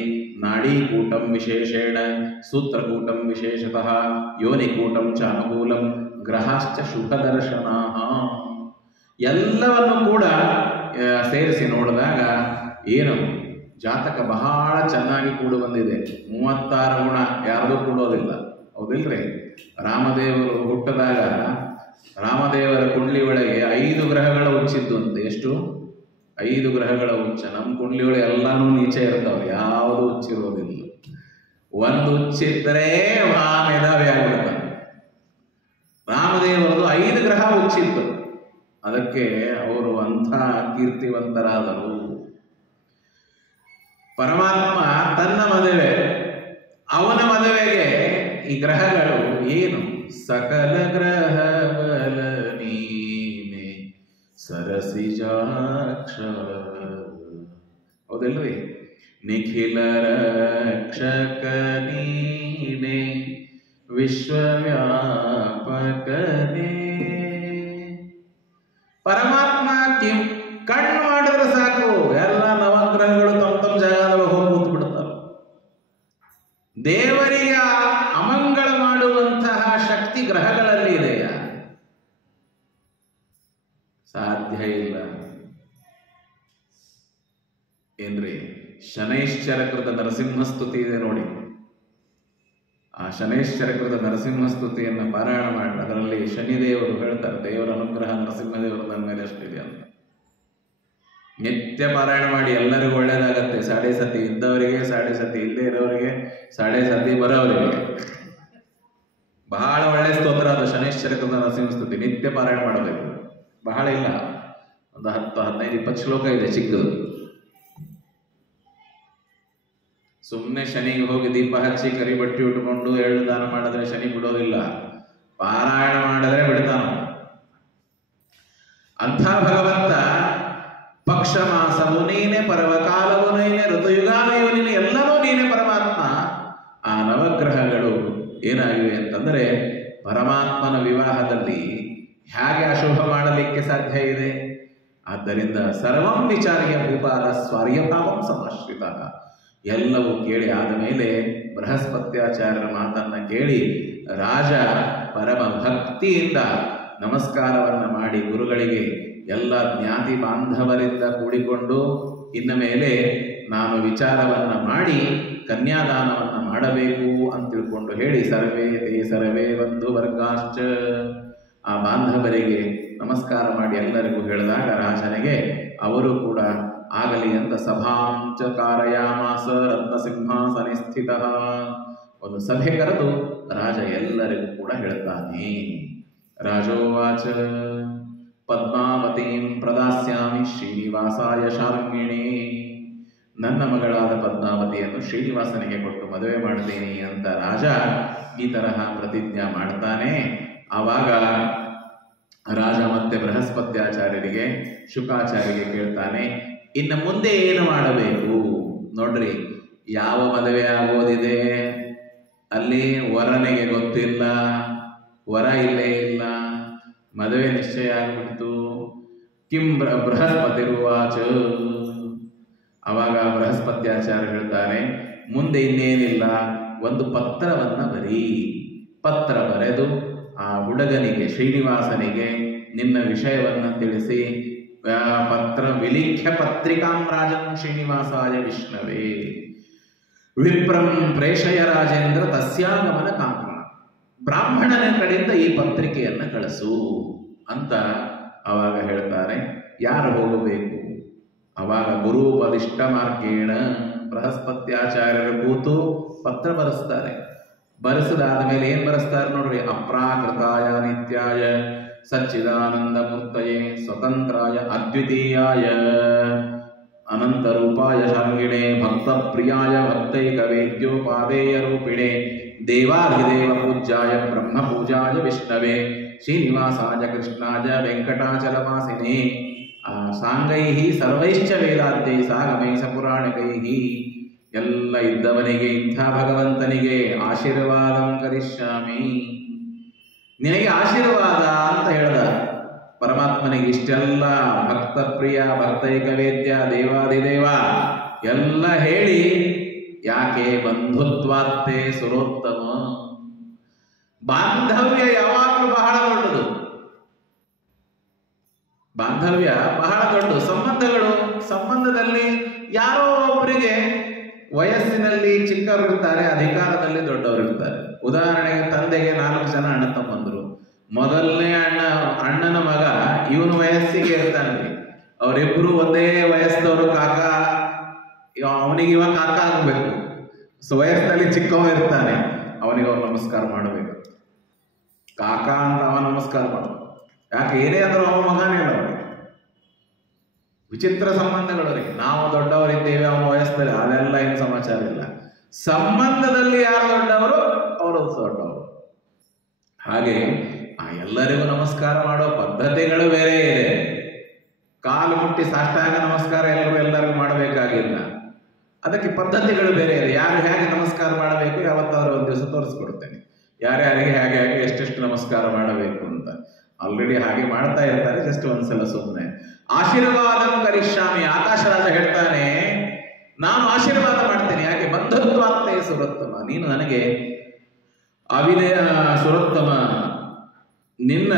ನಾಡೀಕೂಟಂ ವಿಶೇಷೇಣ ಸೂತ್ರಕೂಟಂ ವಿಶೇಷತಃ ಯೋನಿಕೂಟಂ ಚ ಅನುಕೂಲಂ ಗ್ರಹಾಶ್ಚ ಶುಭದರ್ಶನಾಃ ಎಲ್ಲವನ್ನು ಕೂಡ ಸೇರಿಸಿ ನೋಡಿದಾಗ ಏನು ಜಾತಕ ಬಹಳ ಚೆನ್ನಾಗಿ ಕೂಡು ಬಂದಿದೆ. 36 ಗುಣ ಯಾರ್ದೂ ಕೂಡೋದಿಲ್ಲ, ಹೌದಿಲ್ರಿ? ರಾಮದೇವರು ಹುಟ್ಟದಾಗ ರಾಮದೇವರ ಕುಂಡ್ಲಿ ಒಳಗೆ 5 ಗ್ರಹಗಳು ಹುಚ್ಚಿದ್ದು ಅಂತ. ಎಷ್ಟು? 5 ಗ್ರಹಗಳ ಉಚ್ಚ. ನಮ್ಮ ಕುಂಡ್ಲಿಗಳು ಎಲ್ಲಾನು ನೀಚೆ ಇರ್ತಾವೆ, ಯಾವುದು ಉಚ್ಚಿರೋದಿಲ್ಲ. ಒಂದು ಉಚ್ಚಿದ್ರೆ ಮೇಧಾವಿ ಆಗ್ಬಿಡ್ತಾನೆ. ರಾಮದೇವರದು 5 ಗ್ರಹ ಉಚ್ಚಿತ್ತು, ಅದಕ್ಕೆ ಅವರು ಅಂಥ ಕೀರ್ತಿವಂತರಾದರು. ಪರಮಾತ್ಮ ತನ್ನ ಮದುವೆ, ಅವನ ಮದುವೆಗೆ ಈ ಗ್ರಹಗಳು ಏನು? ಸಕಲ ಗ್ರಹ ಬಲ ನೀನೆ ಸರಸಿಜಾಕ್ಷ, ಹೌದಲ್ರಿ? ನಿಖಿಲ ರಕ್ಷಕ ನೀನೆ ವಿಶ್ವವ್ಯಾಪಕನೇ. ಪರಮಾತ್ಮ ಕಣ್ಣು ಮಾಡಿದ್ರೆ ಸಾಕು, ಎಲ್ಲ ನವಗ್ರಹಗಳು ತಮ್ಮ ಜಾಗದಾಗ ಹೋಗಿ ಕೂತು ಬಿಡ್ತಾರೆ. ದೇವರಿಗೆ ಅಮಂಗಳ ಮಾಡುವಂತಹ ಶಕ್ತಿ ಗ್ರಹಗಳಲ್ಲಿ ಇದೆಯಾ? ಸಾಧ್ಯ ಇಲ್ಲ. ಏನ್ರಿ? ಶನೈಶ್ಚರಕೃತ ನರಸಿಂಹಸ್ತುತಿ ಇದೆ ನೋಡಿ. ಆ ಶನೈಶ್ಚರಕೃತ ನರಸಿಂಹಸ್ತುತಿಯನ್ನು ಪಾರಾಯಣ ಮಾಡಿ ಅದರಲ್ಲಿ ಶನಿದೇವರು ಹೇಳ್ತಾರೆ, ದೇವರ ಅನುಗ್ರಹ ನರಸಿಂಹದೇವರು ನನ್ನ ಮೇಲೆ ಅಷ್ಟಿದೆ ಅಂತ. ನಿತ್ಯ ಪಾರಾಯಣ ಮಾಡಿ, ಎಲ್ಲರಿಗೂ ಒಳ್ಳೇದಾಗತ್ತೆ. ಸಾಡೆ ಸತಿ ಇದ್ದವರಿಗೆ, ಸಾಡೆ ಸತಿ ಇಲ್ಲದೆ ಇರೋರಿಗೆ, ಸಾಡೆ ಸತಿ ಬರೋವರಿಗೆ ಬಹಳ ಒಳ್ಳೆ ಸ್ತೋತ್ರ ಅದು ಶನೈಶ್ಚರಕೃತ ನರಸಿಂಹಸ್ತುತಿ. ನಿತ್ಯ ಪಾರಾಯಣ ಮಾಡಬೇಕು. ಬಹಳ ಇಲ್ಲ, ಒಂದು 10, 15, 20 ಶ್ಲೋಕ ಇದೆ, ಚಿಕ್ಕದು. ಸುಮ್ಮನೆ ಶನಿಗೆ ಹೋಗಿ ದೀಪ ಹಚ್ಚಿ ಕರಿ ಬಟ್ಟೆ ಉಟ್ಕೊಂಡು ಎಳ್ಳು ದಾನ ಮಾಡಿದ್ರೆ ಶನಿ ಬಿಡೋದಿಲ್ಲ, ಪಾರಾಯಣ ಮಾಡಿದ್ರೆ ಬಿಡ್ತಾನ. ಅಂಥ ಭಗವಂತ ಪಕ್ಷ ಮಾಸವು ನೀನೆ, ಪರ್ವಕಾಲವು ನೀನೆ, ಋತುಯುಗಾದಿಯು ನೀನೆ, ಎಲ್ಲವೂ ನೀನೆ ಪರಮಾತ್ಮ. ಆ ನವಗ್ರಹಗಳು ಏನಾಗಿವೆ ಅಂತಂದ್ರೆ, ಪರಮಾತ್ಮನ ವಿವಾಹದಲ್ಲಿ ಹೇಗೆ ಅಶುಭ ಮಾಡಲಿಕ್ಕೆ ಸಾಧ್ಯ ಇದೆ? ಆದ್ದರಿಂದ ಸರ್ವಂ ವಿಚಾರ್ಯ ಭೂಪಾಲ ಸ್ವಾರ್ಯಭಾವಂ ಸಮಾಶ್ರಿತ. ಎಲ್ಲವೂ ಕೇಳಿ ಆದ ಮೇಲೆ ಬೃಹಸ್ಪತ್ಯಾಚಾರ್ಯರ ಮಾತನ್ನ ಕೇಳಿ ರಾಜ ಪರಮ ಭಕ್ತಿಯಿಂದ ನಮಸ್ಕಾರವನ್ನ ಮಾಡಿ ಗುರುಗಳಿಗೆ ಎಲ್ಲ ಜ್ಞಾತಿ ಬಾಂಧವರಿಂದ ಕೂಡಿಕೊಂಡು, ಇನ್ನ ಮೇಲೆ ನಾನು ವಿಚಾರವನ್ನ ಮಾಡಿ ಕನ್ಯಾದಾನವನ್ನ ಮಾಡಬೇಕು ಅಂತ ತಿಳ್ಕೊಂಡು ಹೇಳಿ, ಸರ್ವೇ ತೇ ಸರ್ವೇ ಬಂಧು ವರ್ಗಾಶ್ಚ, ಆ ಬಾಂಧವರಿಗೆ ನಮಸ್ಕಾರ ಮಾಡಿ ಎಲ್ಲರಿಗೂ ಹೇಳಿದಾಗ ರಾಜನಿಗೆ ಅವರು ಕೂಡ ಆಗಲಿ ಅಂತ ಸಭಾಂಚ ಕಾರಯಾಮಾಸ ರತ್ನಸಿಂಹಾಸನೆ ಸ್ಥಿತ. ಒಂದು ಸಭೆ ಕರೆದು ರಾಜ ಎಲ್ಲರಿಗೂ ಕೂಡ ಹೇಳ್ತಾನೆ. ರಾಜೋವಾಚ ಪದ್ಮಾವತೀಂ ಪ್ರದಾಸ್ಯಾಮಿ ಶ್ರೀನಿವಾಸಾಯ ಶಾರ್ಂಗಿಣಿ. ನನ್ನ ಮಗಳಾದ ಪದ್ಮಾವತಿಯನ್ನು ಶ್ರೀನಿವಾಸನಿಗೆ ಕೊಟ್ಟು ಮದುವೆ ಮಾಡ್ತೀನಿ ಅಂತ ರಾಜ ಈ ತರಹ ಪ್ರತಿಜ್ಞಾ ಮಾಡ್ತಾನೆ. ಆವಾಗ ರಾಜ ಮತ್ತೆ ಬೃಹಸ್ಪತ್ಯಾಚಾರ್ಯರಿಗೆ, ಶುಕಾಚಾರ್ಯರಿಗೆ ಕೇಳ್ತಾನೆ, ಇನ್ನು ಮುಂದೆ ಏನು ಮಾಡಬೇಕು? ನೋಡ್ರಿ, ಯಾವ ಮದುವೆ ಆಗೋದಿದೆ ಅಲ್ಲಿ ವರನಿಗೆ ಗೊತ್ತಿಲ್ಲ, ವರ ಇಲ್ಲೇ ಇಲ್ಲ, ಮದುವೆ ನಿಶ್ಚಯ ಆಗ್ಬಿಡ್ತು. ಕಿಂ ಬೃಹಸ್ಪತಿರುವಾಚ. ಅವಾಗ ಬೃಹಸ್ಪತ್ಯಾಚಾರ್ಯ ಹೇಳ್ತಾರೆ, ಮುಂದೆ ಇನ್ನೇನಿಲ್ಲ, ಒಂದು ಪತ್ರವನ್ನ ಬರೀ. ಪತ್ರ ಬರೆದು ಆ ಹುಡುಗನಿಗೆ, ಶ್ರೀನಿವಾಸನಿಗೆ ನಿನ್ನ ವಿಷಯವನ್ನ ತಿಳಿಸಿ, ಪತ್ರ ವಿಲಿಖ್ಯ ಪತ್ರಿಕಾಂ ರಾಜನ್ ಶ್ರೀನಿವಾಸಾಯ ವಿಷ್ಣವೇ ವಿಪ್ರಂ ಪ್ರೇಷಯ ರಾಜೇಂದ್ರ ತಸ್ಯಾಗಮನ ಕಾಂಕ್ಷಣ. ಬ್ರಾಹ್ಮಣನ ಕಡೆಯಿಂದ ಈ ಪತ್ರಿಕೆಯನ್ನು ಕಳಿಸು ಅಂತ ಅವಾಗ ಹೇಳ್ತಾರೆ. ಯಾರು ಹೋಗಬೇಕು? ಅವಾಗ ಗುರುಪದಿಷ್ಟ ಮಾರ್ಗೇಣ ಬೃಹಸ್ಪತ್ಯಾಚಾರ್ಯರು ಕೂತು ಪತ್ರ ಬರೆಸ್ತಾರೆ. ಬರೆಸದಾದ ಮೇಲೆ ಏನ್ ಬರೆಸ್ತಾರೆ ನೋಡ್ರಿ, ಅಪ್ರಾಕೃತಾಯ ನಿತ್ಯಾಯ ಸಚ್ಚಿದಾನಂದ ಮೂರ್ತಯೇ ಸ್ವತಂತ್ರಾಯ ಅದ್ವಿತೀಯಾಯ ಅನಂತರೂಪಾಯ ಶಾರ್ಂಗಿಣೆ ಭಕ್ತ ಪ್ರಿಯಾಯ ಭಕ್ತೈಕ ವೇದ್ಯೋಪಾದೇಯ ರೂಪಿಣೆ ದೇವಾಧಿದೇವ ಪೂಜ್ಯಾಯ ಬ್ರಹ್ಮ ಪೂಜಾಯ ವಿಷ್ಣವೇ ಶ್ರೀನಿವಾಸಾಯ ಕೃಷ್ಣಾಯ ವೆಂಕಟಾಚಲವಾಸಿನೇ ಸಾಂಗೈಹಿ ಸರ್ವೈಶ್ಚ ವೇದಾದ್ಯೈ ಸಾಗಮೈ ಸಪುರಾಣಿಕೈಹಿ. ಎಲ್ಲ ಇದ್ದವನಿಗೆ, ಇಂಥ ಭಗವಂತನಿಗೆ ಆಶೀರ್ವಾದಂ ಕರಿಷ್ಯಾಮಿ, ನಿನಗೆ ಆಶೀರ್ವಾದ ಅಂತ ಹೇಳ್ದ. ಪರಮಾತ್ಮನಿಗೆ ಇಷ್ಟೆಲ್ಲ ಭಕ್ತ ಪ್ರಿಯ, ಭಕ್ತೈಕ ವೇದ್ಯ, ದೇವಾದಿದೇವ ಎಲ್ಲ ಹೇಳಿ, ಯಾಕೆ? ಬಂಧುತ್ವಾತ್ತೇ ಸುರೋತ್ತಮ. ಬಾಂಧವ್ಯ ಯಾವಾಗಲೂ ಬಹಳ ದೊಡ್ಡದು. ಬಾಂಧವ್ಯ ಬಹಳ ದೊಡ್ಡ ಸಂಬಂಧದಲ್ಲಿ ಯಾರೋ ಒಬ್ಬರಿಗೆ ವಯಸ್ಸಿನಲ್ಲಿ ಚಿಕ್ಕವರಿರ್ತಾರೆ, ಅಧಿಕಾರದಲ್ಲಿ ದೊಡ್ಡವರಿರ್ತಾರೆ. ಉದಾಹರಣೆಗೆ ತಂದೆಗೆ 4 ಜನ ಅಣ್ಣ ತಮ್ಮಂದರು. ಮೊದಲನೇ ಅಣ್ಣನ ಮಗ ಇವನು ವಯಸ್ಸಿಗೆ ಇರ್ತಾನ್ರಿ, ಅವರಿಬ್ರು ಒಂದೇ ವಯಸ್ಸದವರು. ಕಾಕ ಅವನಿಗೆ ಇವಾಗ ಕಾಕ ಆಗ್ಬೇಕು, ವಯಸ್ಸಿನಲ್ಲಿ ಚಿಕ್ಕವ ಇರ್ತಾನೆ, ಅವನಿಗೆ ಅವ್ರು ನಮಸ್ಕಾರ ಮಾಡಬೇಕು. ಕಾಕ ಅಂತ ಅವ ನಮಸ್ಕಾರ ಮಾಡಬೇಕು. ಯಾಕೆ ಏನೇ ಆದ್ರೂ ಅವನ ಮಗನೇ ಇಲ್ಲ ಅವನಿಗೆ. ವಿಚಿತ್ರ ಸಂಬಂಧಗಳವರಿಗೆ. ನಾವು ದೊಡ್ಡವರಿದ್ದೇವೆ ಅವನ ವಯಸ್ಸಲ್ಲಿ, ಅದೆಲ್ಲ ಏನು ಸಮಾಚಾರ ಇಲ್ಲ. ಸಂಬಂಧದಲ್ಲಿ ಯಾರು ದೊಡ್ಡವರು ಅವರು ದೊಡ್ಡವರು. ಹಾಗೆ ಆ ಎಲ್ಲರಿಗೂ ನಮಸ್ಕಾರ ಮಾಡೋ ಪದ್ಧತಿಗಳು ಬೇರೆ ಇದೆ. ಕಾಲು ಮುಟ್ಟಿ ಸಾಷ್ಟಾಂಗ ನಮಸ್ಕಾರ ಎಲ್ಲರಿಗೂ ಮಾಡಬೇಕಾಗಿಲ್ಲ. ಅದಕ್ಕೆ ಪದ್ಧತಿಗಳು ಬೇರೆ ಇದೆ. ಯಾರು ಹೇಗೆ ನಮಸ್ಕಾರ ಮಾಡಬೇಕು ಯಾವತ್ತಾದ್ರೂ ಒಂದು ದಿವಸ ತೋರಿಸ್ಕೊಡ್ತೇನೆ. ಯಾರ್ಯಾರಿಗೆ ಹೇಗೆ ಹೇಗೆ ಎಷ್ಟೆಷ್ಟು ನಮಸ್ಕಾರ ಮಾಡಬೇಕು ಅಂತ. ಆಲ್ರೆಡಿ ಹಾಗೆ ಮಾಡ್ತಾ ಇರ್ತಾರೆ, ಜಸ್ಟ್ ಒಂದ್ಸಲ ಸುಮ್ಮನೆ. ಆಶೀರ್ವಾದ ಕರಿಷ್ಯಾಮಿ, ಆಕಾಶರಾಜ ಹೇಳ್ತಾನೆ, ನಾನು ಆಶೀರ್ವಾದ ಮಾಡ್ತೇನೆ. ಯಾಕೆ? ಬಂಧುತ್ವಾತ್ತೇ ಸುರೋತ್ತಮ, ನೀನು ನನಗೆ ಅವಿನಯ ಸುರೋತ್ತಮ, ನಿನ್ನ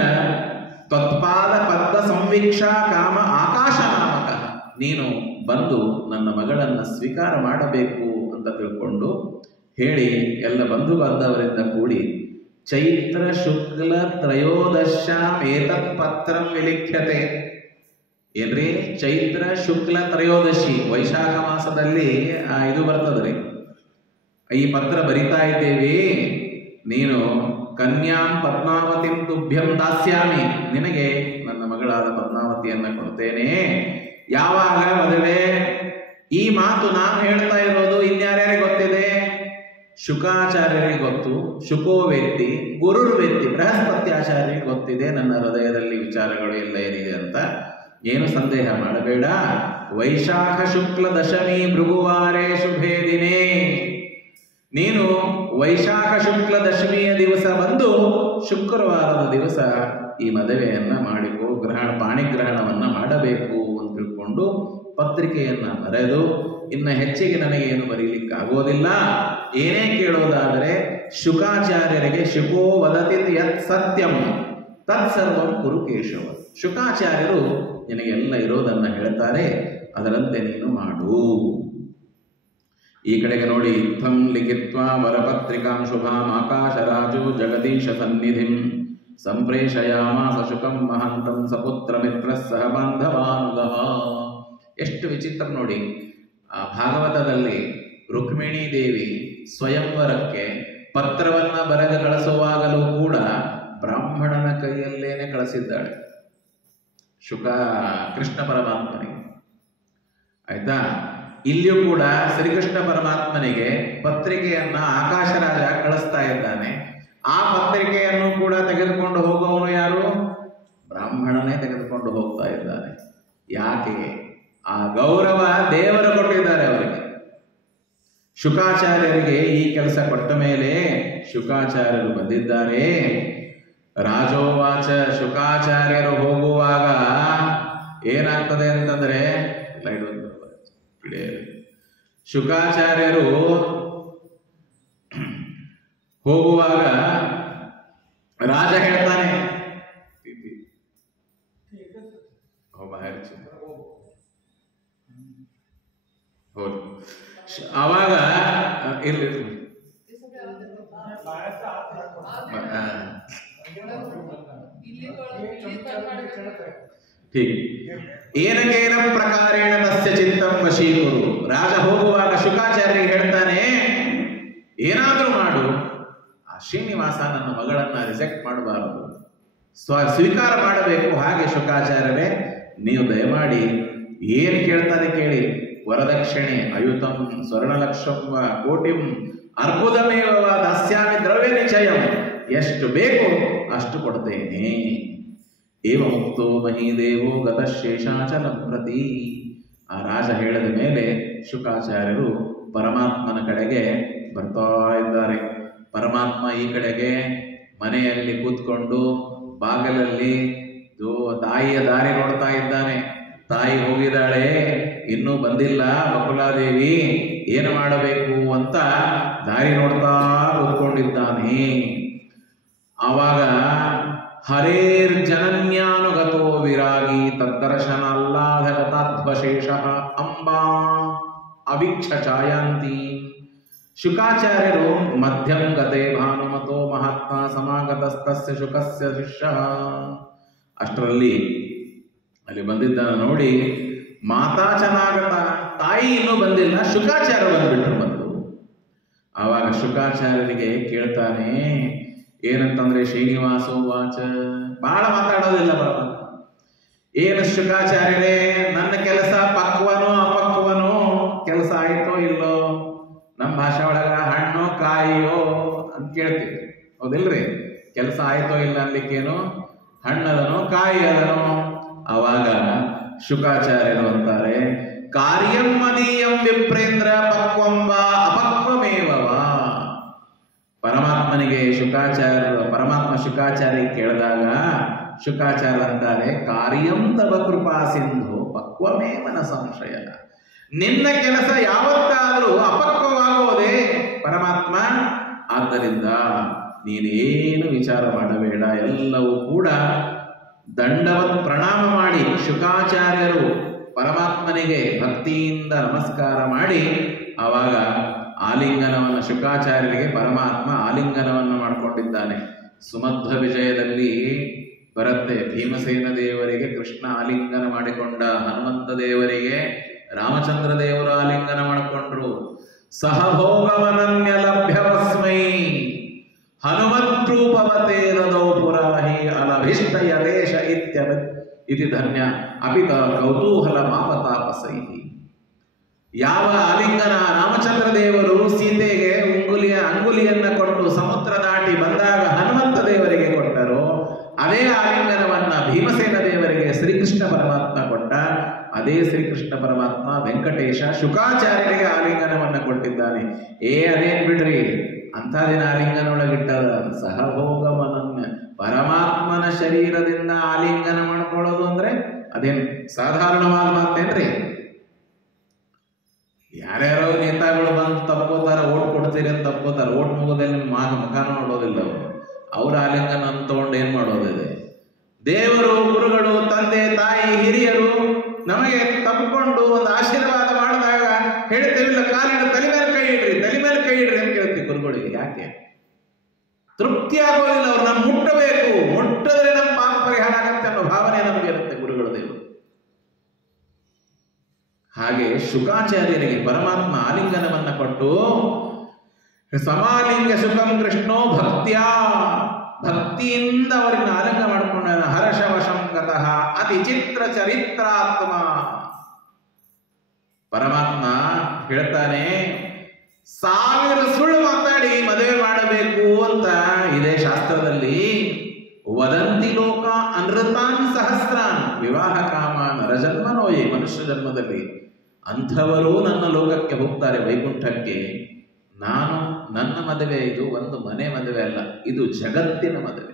ತತ್ಪಾದ ಪದ್ಮ ಸಂವೀಕ್ಷಾ ಕಾಮ ಆಕಾಶ ನಾಮಕ, ನೀನು ಬಂದು ನನ್ನ ಮಗಳನ್ನ ಸ್ವೀಕಾರ ಮಾಡಬೇಕು ಅಂತ ತಿಳ್ಕೊಂಡು ಹೇಳಿ ಎಲ್ಲ ಬಂಧು ಬಾಂಧವರಿಂದ ಕೂಡಿ ಚೈತ್ರ ಶುಕ್ಲ ತ್ರಯೋದಶ್ಯಾಂ ಏತತ್ ಪತ್ರಂ ವಿಲಿಖ್ಯತೆ. ಏನ್ರಿ? ಚೈತ್ರ ಶುಕ್ಲ ತ್ರಯೋದಶಿ, ವೈಶಾಖ ಮಾಸದಲ್ಲಿ ಇದು ಬರ್ತದ್ರಿ. ಈ ಪತ್ರ ಬರಿತಾ ಇದ್ದೇವೆ, ನೀನು ಕನ್ಯಾಂ ಪದ್ಮಾವತಿಂ ತುಭ್ಯಂ ದಾಸ್ಯಾಮಿ, ನಿನಗೆ ನನ್ನ ಮಗಳಾದ ಪದ್ಮಾವತಿಯನ್ನ ಕೊಡ್ತೇನೆ. ಯಾವಾಗ ಮದುವೆ? ಈ ಮಾತು ನಾನು ಹೇಳ್ತಾ ಇರೋದು ಇನ್ಯಾರ್ಯಾರಿಗೆ ಗೊತ್ತಿದೆ? ಶುಕಾಚಾರ್ಯರಿಗೆ ಗೊತ್ತು. ಶುಕೋವೇತ್ತಿ, ಗುರುರ್ವೇತ್ತಿ, ಬೃಹಸ್ಪತ್ಯಾಚಾರ್ಯರಿಗೆ ಗೊತ್ತಿದೆ ನನ್ನ ಹೃದಯದಲ್ಲಿ ವಿಚಾರಗಳು ಎಲ್ಲ ಏನಿದೆ ಅಂತ. ಏನು ಸಂದೇಹ ಮಾಡಬೇಡ. ವೈಶಾಖ ಶುಕ್ಲ ದಶಮಿ ಭೃಗುವಾರೇ ಶುಭೇ ದಿನೇ, ನೀನು ವೈಶಾಖ ಶುಕ್ಲ ದಶಮಿಯ ದಿವಸ ಬಂದು ಶುಕ್ರವಾರದ ದಿವಸ ಈ ಮದುವೆಯನ್ನ ಮಾಡಿಕೋ, ಪಾಣಿಗ್ರಹಣವನ್ನ ಮಾಡಬೇಕು ಅಂತ ತಿಳ್ಕೊಂಡು ಪತ್ರಿಕೆಯನ್ನ ಬರೆದು, ಇನ್ನು ಹೆಚ್ಚಿಗೆ ನನಗೇನು ಬರೀಲಿಕ್ಕೆ ಆಗೋದಿಲ್ಲ. ಏನೇ ಕೇಳೋದಾದರೆ ಶುಕಾಚಾರ್ಯರಿಗೆ ಶುಕೋ ವದತಿ ಯತ್ ಸತ್ಯಂ ತತ್ಸರ್ವಂ ಕುರು ಕೇಶವ, ಶುಕಾಚಾರ್ಯರು ನಿನಗೆಲ್ಲ ಇರೋದನ್ನ ಹೇಳ್ತಾರೆ, ಅದರಂತೆ ನೀನು ಮಾಡು. ಈ ಕಡೆಗೆ ನೋಡಿ, ಇತ್ತಂ ಲಿಖಿತ್ವಾ ವರಪತ್ರಿಕಾಂ ಶುಭಾಂ ಆಕಾಶರಾಜೋ ಜಗದೀಶ ಸನ್ನಿಧಿಂ ಸಂಪ್ರೇಷಯಾಮಾಸ ಶುಕಂ ಮಹಂತಂ ಸಪುತ್ರ ಮಿತ್ರ ಸಹ ಬಾಂಧವಾನುಗಃ. ಎಷ್ಟು ವಿಚಿತ್ರ ನೋಡಿ. ಆ ಭಾಗವತದಲ್ಲಿ ರುಕ್ಮಿಣೀ ದೇವಿ ಸ್ವಯಂವರಕ್ಕೆ ಪತ್ರವನ್ನ ಬರೆದು ಕಳಿಸುವಾಗಲೂ ಕೂಡ ಬ್ರಾಹ್ಮಣನ ಕೈಯಲ್ಲೇನೆ ಕಳಿಸಿದ್ದಾಳೆ, ಕೃಷ್ಣ ಪರಮಾತ್ಮನಿಗೆ. ಆಯ್ತಾ? ಇಲ್ಲಿಯೂ ಕೂಡ ಶ್ರೀಕೃಷ್ಣ ಪರಮಾತ್ಮನಿಗೆ ಪತ್ರಿಕೆಯನ್ನ ಆಕಾಶರಾಜ ಕಳಿಸ್ತಾ ಇದ್ದಾನೆ. ಆ ಪತ್ರಿಕೆಯನ್ನು ಕೂಡ ತೆಗೆದುಕೊಂಡು ಹೋಗುವವನು ಯಾರು? ಬ್ರಾಹ್ಮಣನೇ ತೆಗೆದುಕೊಂಡು ಹೋಗ್ತಾ ಇದ್ದಾನೆ. ಯಾಕೆ? ಆ ಗೌರವ ದೇವರು ಕೊಟ್ಟಿದ್ದಾರೆ ಅವರಿಗೆ. ಶುಕಾಚಾರ್ಯರಿಗೆ ಈ ಕೆಲಸ ಕೊಟ್ಟ ಮೇಲೆ ಶುಕಾಚಾರ್ಯರು ಬಂದಿದ್ದಾರೆ. ರಾಜೋವಾಚ, ಶುಕಾಚಾರ್ಯರು ಹೋಗುವಾಗ ಏನಾಗ್ತದೆ ಅಂತಂದ್ರೆ, ಶುಕಾಚಾರ್ಯರು ಹೋಗುವಾಗ ರಾಜ ಹೇಳ್ತಾನೆ, ಆವಾಗ ಇಲ್ಲಿ ಏನಕೇನ ಪ್ರಕಾರೇಣ ತಸ್ಯ ಚಿತ್ತಂ ವಶೀಕುರು. ರಾಜ ಹೋಗುವಾಗ ಶುಕಾಚಾರ್ಯರಿಗೆ ಹೇಳ್ತಾನೆ, ಏನಾದ್ರೂ ಮಾಡು, ಆ ಶ್ರೀನಿವಾಸ ನನ್ನ ಮಗಳನ್ನ ರಿಜೆಕ್ಟ್ ಮಾಡಬಾರದು, ಸ್ವೀಕಾರ ಮಾಡಬೇಕು. ಹಾಗೆ ಶುಕಾಚಾರ್ಯರೇ, ನೀವು ದಯಮಾಡಿ ಏನ್ ಕೇಳ್ತಾನೆ ಕೇಳಿ. ವರದಕ್ಷಿಣೆ ಅಯುತಂ ಸ್ವರ್ಣಲಕ್ಷಂ ಕೋಟಿಂ ಅರ್ಬುದಮೇವ ದಾಸ್ಯಾಮಿ ದ್ರವ್ಯ ನಿಚಯಂ, ಎಷ್ಟು ಬೇಕು ಅಷ್ಟು ಕೊಡ್ತೇನೆ. ಏವಮುಕ್ತೋ ಮಹೀದೇವೋ ಗತಶೇಷಾಚಲ ಪ್ರತಿ. ಆ ರಾಜ ಹೇಳಿದ ಮೇಲೆ ಶುಕಾಚಾರ್ಯರು ಪರಮಾತ್ಮನ ಕಡೆಗೆ ಬರ್ತಾ ಇದ್ದಾರೆ. ಪರಮಾತ್ಮ ಈ ಕಡೆಗೆ ಮನೆಯಲ್ಲಿ ಕೂತ್ಕೊಂಡು ಬಾಗಿಲಲ್ಲಿ ತಾಯಿಯ ದಾರಿ ನೋಡ್ತಾ ಇದ್ದಾನೆ. ತಾಯಿ ಹೋಗಿದ್ದಾಳೆ, ಇನ್ನೂ ಬಂದಿಲ್ಲ ಬಕುಲಾದೇವಿ, ಏನು ಮಾಡಬೇಕು ಅಂತ ದಾರಿ ನೋಡ್ತಾ ಕೂತ್ಕೊಂಡಿದ್ದಾನೆ. ಆವಾಗ ಹರೇರ್ ಜನನ್ಯಾನುಗತೋ ವಿರಾಗಿ ತದ್ದರ್ಶನಾಹ್ಲಾದಗತಾಧ್ವಶೇಷ ಅಂಬಾ ಅವಿಕ್ಷ ಛಾಯಾಂತಿ. ಶುಕಾಚಾರ್ಯರು ಮಧ್ಯಂ ಗತೆ ಭಾನುಮತೋ ಮಹಾತ್ಮ ಸಮಾಗತಸ್ತಸ್ಯ ಶುಕಸ್ಯ ಶಿಷ್ಯ. ಅಷ್ಟರಲ್ಲಿ ಅಲ್ಲಿ ಬಂದಿದ್ದನ್ನು ನೋಡಿ ಮಾತಾ ಚೆನ್ನಾಗತ್ತ, ತಾಯಿ ಇನ್ನೂ ಬಂದಿಲ್ಲ, ಶುಕಾಚಾರ್ಯ ಬಂದ್ಬಿಟ್ರು ಮೊದಲು. ಆವಾಗ ಶುಕಾಚಾರ್ಯರಿಗೆ ಕೇಳ್ತಾನೆ, ಏನಂತಂದ್ರೆ ಶ್ರೀನಿವಾಸೋ ವಾಚ, ಬಹಳ ಮಾತಾಡೋದಿಲ್ಲ ಪರಮಾತ್ಮ. ಏನು ಶುಕಾಚಾರ್ಯರೇ, ನನ್ನ ಕೆಲಸ ಪಕ್ವನೋ ಅಪಕ್ವನೋ, ಕೆಲಸ ಆಯ್ತೋ ಇಲ್ಲೋ? ನಮ್ಮ ಭಾಷೆ ಒಳಗ ಹಣ್ಣೋ ಕಾಯಿಯೋ ಅಂತ ಕೇಳ್ತೀವಿ, ಹೌದಿಲ್ರಿ? ಕೆಲಸ ಆಯ್ತೋ ಇಲ್ಲ ಅನ್ಲಿಕ್ಕೇನು, ಹಣ್ಣದನೋ ಕಾಯಿ ಅದನೋ? ಅವಾಗ ಶುಕಾಚಾರ್ಯರು ಅಂತಾರೆ, ಕಾರ್ಯಂ ಮದೀಯಂ ವಿಪ್ರೇಂದ್ರ ಪಕ್ವಂಬ ಅಪಕ್ವಮೇವವ. ಪರಮಾತ್ಮನಿಗೆ ಪರಮಾತ್ಮ ಶುಕಾಚಾರ್ಯ ಕೇಳಿದಾಗ ಶುಕಾಚಾರ್ಯ ಅಂತಾರೆ, ಕಾರ್ಯಂ ತವ ಕೃಪಾ ಸಿಂಧು ಪಕ್ವಮೇವನ ಸಂಶಯ. ನಿನ್ನ ಕೆಲಸ ಯಾವತ್ತಾದರೂ ಅಪಕ್ವವಾಗೋದೇ ಪರಮಾತ್ಮ. ಆದ್ದರಿಂದ ನೀನೇನು ವಿಚಾರ ಮಾಡಬೇಡ, ಎಲ್ಲವೂ ಕೂಡ ದಂಡವತ್ ಪ್ರಣಾಮ ಮಾಡಿ ಶುಕಾಚಾರ್ಯರು ಪರಮಾತ್ಮನಿಗೆ ಭಕ್ತಿಯಿಂದ ನಮಸ್ಕಾರ ಮಾಡಿ ಆವಾಗ ಆಲಿಂಗನವನ್ನು, ಶುಕಾಚಾರ್ಯರಿಗೆ ಪರಮಾತ್ಮ ಆಲಿಂಗನವನ್ನು ಮಾಡಿಕೊಂಡಿದ್ದಾನೆ. ಸುಮಧ್ವ ವಿಜಯದಲ್ಲಿ ಬರುತ್ತೆ, ಭೀಮಸೇನ ದೇವರಿಗೆ ಕೃಷ್ಣ ಆಲಿಂಗನ ಮಾಡಿಕೊಂಡ, ಹನುಮಂತ ದೇವರಿಗೆ ರಾಮಚಂದ್ರ ದೇವರು ಆಲಿಂಗನ ಮಾಡಿಕೊಂಡ್ರು. ಸಹಭೋಗವನನ್ಯ ಲಭ್ಯವಸ್ಮೈ ಹನುಮದ್ರೂಪವತೆ ರದೌ ಪುರಾಹಿ ಅನಭಿಷ್ಟಯ ದೇಶ ಇತಿ ಧನ್ಯ ಅಪಿತ ಕೌತೂಹಲ ಮಾಪತಾಪಸೈ. ಯಾವ ಆಲಿಂಗನ ರಾಮಚಂದ್ರ ದೇವರು ಸೀತೆಗೆ ಅಂಗುಲಿಯನ್ನ ಕೊಟ್ಟು ಸಮುದ್ರ ದಾಟಿ ಬಂದಾಗ ಹನುಮಂತ ದೇವರಿಗೆ ಕೊಟ್ಟರು, ಅದೇ ಆಲಿಂಗನವನ್ನ ಭೀಮಸೇನ ದೇವರಿಗೆ ಶ್ರೀಕೃಷ್ಣ ಪರಮಾತ್ಮ ಕೊಟ್ಟ. ಅದೇ ಶ್ರೀಕೃಷ್ಣ ಪರಮಾತ್ಮ ವೆಂಕಟೇಶ ಶುಕಾಚಾರ್ಯರಿಗೆ ಆಲಿಂಗನವನ್ನ ಕೊಟ್ಟಿದ್ದಾನೆ. ಅದೇನ್ ಬಿಡ್ರಿ, ಅಂಥದಿನ ಆಲಿಂಗನೊಳಗಿಟ್ಟದ ಸಹಭೋಗವನನ್ಯ. ಪರಮಾತ್ಮನ ಶರೀರದಿಂದ ಆಲಿಂಗನ ಮಾಡ್ಕೊಳ್ಳೋದು ಅಂದ್ರೆ ಅದೇನ್ ಸಾಧಾರಣವಾದ ಮಾತೇನ್ರಿ? ಯಾರ್ಯಾರೋ ನೇತಾಗಳು ಬಂದು ತಪ್ಕೋತಾರ, ಓಟ್ ಕೊಡ್ತೀರಿ ಅಂತ ತಪ್ಕೋತಾರ, ಓಟ್ ಮುಗದಲ್ಲಿ ಮುಖಾನ ನೋಡೋದಿಲ್ಲ ಅವರು. ಅವ್ರ ಆಲಿಂಗನ ತಗೊಂಡು ಏನ್ ಮಾಡೋದಿದೆ? ದೇವರು, ಗುರುಗಳು, ತಂದೆ ತಾಯಿ, ಹಿರಿಯರು ನಮಗೆ ತಪ್ಪಿಕೊಂಡು ಒಂದು ಆಶೀರ್ವಾದ ಮಾಡಿದಾಗ ಹೇಳ್ತೇವಿಲ್ಲ, ಕಾಲಿನ ತಲೆ ಮೇಲೆ ಕೈ ಇಡ್ರಿ, ತಲೆ ಮೇಲೆ ಕೈ ಇಡ್ರಿ ಅಂತ ಕೇಳ್ತೀವಿ ಗುರುಗಳಿಗೆ. ಯಾಕೆ? ತೃಪ್ತಿ ಆಗೋದಿಲ್ಲ, ಅವ್ರು ನಮ್ಮ ಮುಟ್ಟಬೇಕು, ಮುಟ್ಟಿದ್ರೆ ನಮ್ಮ ಪಾಪ ಪರಿಹಾರ ಆಗತ್ತೆ ಅನ್ನೋ ಭಾವನೆ ನಮಗೆ ಇರುತ್ತೆ ಗುರುಗಳ ದೇವರು. ಹಾಗೆ ಶುಕಾಚಾರ್ಯರಿಗೆ ಪರಮಾತ್ಮ ಆಲಿಂಗನವನ್ನ ಕೊಟ್ಟು ಸಮಾಲಿಂಗ ಸುಖಂ ಕೃಷ್ಣೋ ಭಕ್ತ್ಯ, ಭಕ್ತಿಯಿಂದ ಅವರನ್ನ ಆಲಿಂಗ ಮಾಡಿಕೊಂಡ. ಹರ್ಷವಶಂ ಗತಃ ಅತಿ ಚಿತ್ರ ಚರಿತ್ರಾತ್ಮ. ಪರಮಾತ್ಮ ಹೇಳ್ತಾನೆ, 1000 ಸುಳ್ಳು ಮಾತಾಡಿ ಮದುವೆ ಮಾಡಬೇಕು ಅಂತ ಇದೆ ಶಾಸ್ತ್ರದಲ್ಲಿ. ವದಂತಿ ಲೋಕ ಅನೃತಾನ್ ಸಹಸ್ರಾನ್ ವಿವಾಹ ಕಾಮ ನರಜನ್ಮನೋಯೇ, ಮನುಷ್ಯ ಜನ್ಮದಲ್ಲಿ ಅಂಥವರು ನನ್ನ ಲೋಕಕ್ಕೆ ಹೋಗ್ತಾರೆ, ವೈಕುಂಠಕ್ಕೆ. ನನ್ನ ಮದುವೆ ಇದು ಒಂದು ಮನೆ ಮದುವೆ ಅಲ್ಲ, ಇದು ಜಗತ್ತಿನ ಮದುವೆ.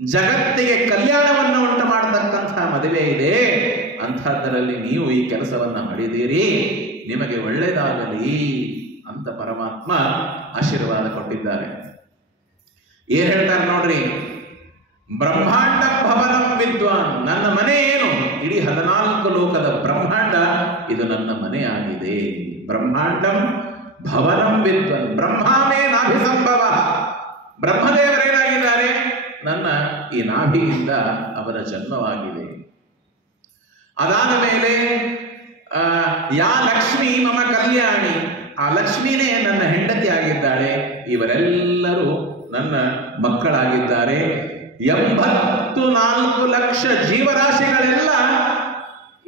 ಜಗತ್ತಿಗೆ ಕಲ್ಯಾಣವನ್ನು ಉಂಟು ಮಾಡತಕ್ಕಂತಹ ಮದುವೆ ಇದೆ. ಅಂಥದ್ದರಲ್ಲಿ ನೀವು ಈ ಕೆಲಸವನ್ನ ಮಾಡಿದ್ದೀರಿ, ನಿಮಗೆ ಒಳ್ಳೆಯದಾಗಲಿ ಅಂತ ಪರಮಾತ್ಮ ಆಶೀರ್ವಾದ ಕೊಟ್ಟಿದ್ದಾರೆ. ಏನ್ ಹೇಳ್ತಾರೆ ನೋಡ್ರಿ, ಬ್ರಹ್ಮಾಂಡ ಭವನಂ ವಿದ್ವಾನ್. ನನ್ನ ಮನೆ ಏನು? ಇಡೀ 14 ಲೋಕದ ಬ್ರಹ್ಮಾಂಡ ಇದು ನನ್ನ ಮನೆಯಾಗಿದೆ. ಬ್ರಹ್ಮಾಂಡಂ ಭವನಂ ವಿದ್ವಾನ್. ಬ್ರಹ್ಮಾಮೇ ನಾಭಿ ಸಂಭವ. ಬ್ರಹ್ಮದೇವರೇನಾಗಿದ್ದಾರೆ? ನನ್ನ ಈ ನಾಭಿಯಿಂದ ಅವರ ಜನ್ಮವಾಗಿದೆ. ಅದಾದ ಮೇಲೆ ಯಾ ಲಕ್ಷ್ಮಿ ಮಮ ಕಲ್ಯಾಣಿ. ಆ ಲಕ್ಷ್ಮಿನೇ ನನ್ನ ಹೆಂಡತಿ ಆಗಿದ್ದಾಳೆ. ಇವರೆಲ್ಲರೂ ನನ್ನ ಮಕ್ಕಳಾಗಿದ್ದಾರೆ. 84 ಲಕ್ಷ ಜೀವರಾಶಿಗಳೆಲ್ಲ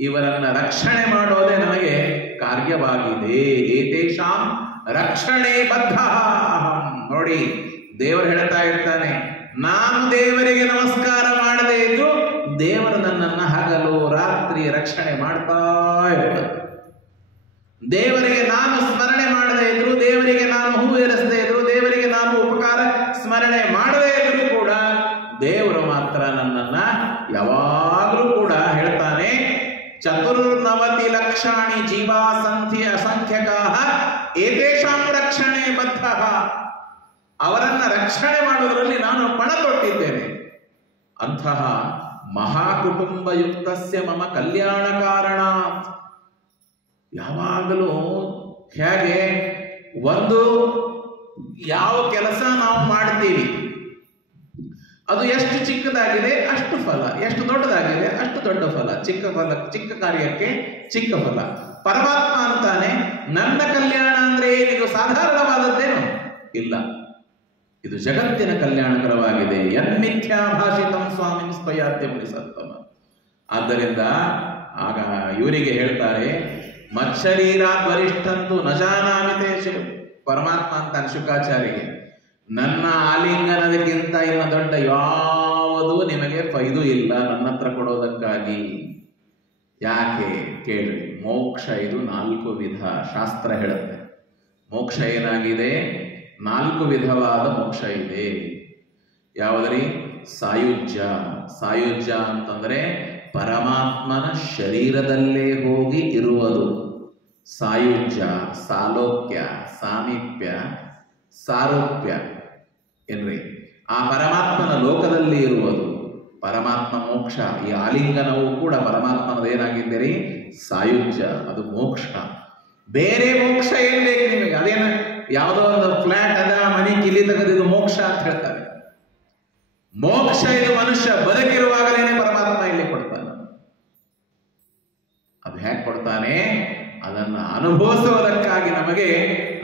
ಇವರನ್ನ ರಕ್ಷಣೆ ಮಾಡೋದೇ ನನಗೆ ಕಾರ್ಯವಾಗಿದೆ. ಏತೇಷಾಂ ರಕ್ಷಣೆ ಬದ್ಧ ಅಹಂ. ನೋಡಿ, ದೇವರು ಹೇಳ್ತಾ ಇರ್ತಾನೆ, ನಾನು ದೇವರಿಗೆ ನಮಸ್ಕಾರ ಮಾಡದೇ ಇದ್ದು ದೇವರು ನನ್ನನ್ನು ಹಗಲು ರಾತ್ರಿ ರಕ್ಷಣೆ ಮಾಡ್ತಾ ಇರ್ತಾನೆ. ದೇವರಿಗೆ ನಾನು ಸ್ಮರಣೆ ಮಾಡದೇ ಇದ್ರು, ದೇವರಿಗೆ ನಾನು ಹೂ ಏರಿಸದೇ ಇದ್ರು, ದೇವರಿಗೆ ನಾನು ಉಪಕಾರ ಸ್ಮರಣೆ ಮಾಡದೇ ಇದ್ರು ಕೂಡ ದೇವರು ಮಾತ್ರ ನನ್ನನ್ನ ಯಾವಾಗಲೂ ಕೂಡ ಹೇಳ್ತಾನೆ, 94 ಲಕ್ಷಾಣಿ ಜೀವಾ ಅಸಂಖ್ಯಕಃ ಏತೇಷಾಂ ರಕ್ಷಣೆ ಬದ್ಧಃ. ಅವರನ್ನ ರಕ್ಷಣೆ ಮಾಡುವುದರಲ್ಲಿ ನಾನು ಪಣ ತೊಟ್ಟಿದ್ದೇನೆ. ಅಂತಹ ಮಹಾಕುಟುಂಬಯುಕ್ತಸ್ಯ ಮಮ ಕಲ್ಯಾಣ ಕಾರಣ. ಯಾವಾಗಲೂ ಹೇಗೆ ಒಂದು ಯಾವ ಕೆಲಸ ನಾವು ಮಾಡ್ತೀವಿ ಅದು ಎಷ್ಟು ಚಿಕ್ಕದಾಗಿದೆ ಅಷ್ಟು ಫಲ, ಎಷ್ಟು ದೊಡ್ಡದಾಗಿದೆ ಅಷ್ಟು ದೊಡ್ಡ ಫಲ. ಚಿಕ್ಕ ಕಾರ್ಯಕ್ಕೆ ಚಿಕ್ಕ ಫಲ. ಪರಮಾತ್ಮ ಅಂತಾನೆ, ನನ್ನ ಕಲ್ಯಾಣ ಅಂದ್ರೆ ಏನಿದು ಸಾಧಾರಣವಾದದ್ದೇನು ಇಲ್ಲ, ಇದು ಜಗತ್ತಿನ ಕಲ್ಯಾಣಕರವಾಗಿದೆ. ಯನ್ಮಿಥ್ಯಾ ಭಾಷಿತಂ ಸ್ವಾಮಿನ್ ಸ್ವಯಾತ್ಯ ಮುನಿಸತ್ತಮ. ಆದ್ದರಿಂದ ಆಗ ಇವರಿಗೆ ಹೇಳ್ತಾರೆ, ಮತ್ಶರೀರಾತ್ ವರಿಷ್ಠಂತು ನ ಜಾನಾಮಿತೆ ಶಿವ. ಪರಮಾತ್ಮ ಅಂತ ಶುಕಾಚಾರ್ಯರಿಗೆ, ನನ್ನ ಆಲಿಂಗನದಕ್ಕಿಂತ ಇನ್ನು ದೊಡ್ಡ ಯಾವುದೂ ನಿಮಗೆ ಫೈದು ಇಲ್ಲ ನನ್ನ ಹತ್ರ ಕೊಡೋದಕ್ಕಾಗಿ. ಯಾಕೆ ಕೇಳ್ರಿ, ಮೋಕ್ಷ ಇದು 4 ವಿಧ. ಶಾಸ್ತ್ರ ಹೇಳುತ್ತೆ ಮೋಕ್ಷ ಏನಾಗಿದೆ, 4 ವಿಧವಾದ ಮೋಕ್ಷ ಇದೆ. ಯಾವುದರಿ? ಸಾಯುಜ್ಯ. ಸಾಯುಜ್ಯ ಅಂತಂದ್ರೆ ಪರಮಾತ್ಮನ ಶರೀರದಲ್ಲೇ ಹೋಗಿ ಇರುವುದು. ಸಾಯುಜ್ಯ, ಸಾಲೋಕ್ಯ, ಸಾಮೀಪ್ಯ, ಸಾರೂಪ್ಯ ಏನ್ರಿ, ಆ ಪರಮಾತ್ಮನ ಲೋಕದಲ್ಲಿ ಇರುವುದು ಪರಮಾತ್ಮ ಮೋಕ್ಷ. ಈ ಆಲಿಂಗನವು ಕೂಡ ಪರಮಾತ್ಮನದೇನಾಗಿದ್ದೀರಿ, ಸಾಯುಜ್ಯ, ಅದು ಮೋಕ್ಷ. ಬೇರೆ ಮೋಕ್ಷ ಏನ್ ಬೇಕು ನಿಮಗೆ? ಅದೇನ ಯಾವುದೋ ಒಂದು ಫ್ಲಾಟ್ ಅದ, ಮನಿ ಕಿಲಿ ತೆಗೆದಿದ್ದು ಮೋಕ್ಷ ಅಂತ ಹೇಳ್ತಾರೆ. ಮೋಕ್ಷ ಇದು ಮನುಷ್ಯ ಬದುಕಿರುವಾಗಲೇನೆ ಪರಮಾತ್ಮ ಇಲ್ಲಿ ಕೊಡ್ತಾನೆ. ಅದು ಹೇಗೆ ಕೊಡ್ತಾನೆ? ಅದನ್ನ ಅನುಭವಿಸುವುದಕ್ಕಾಗಿ ನಮಗೆ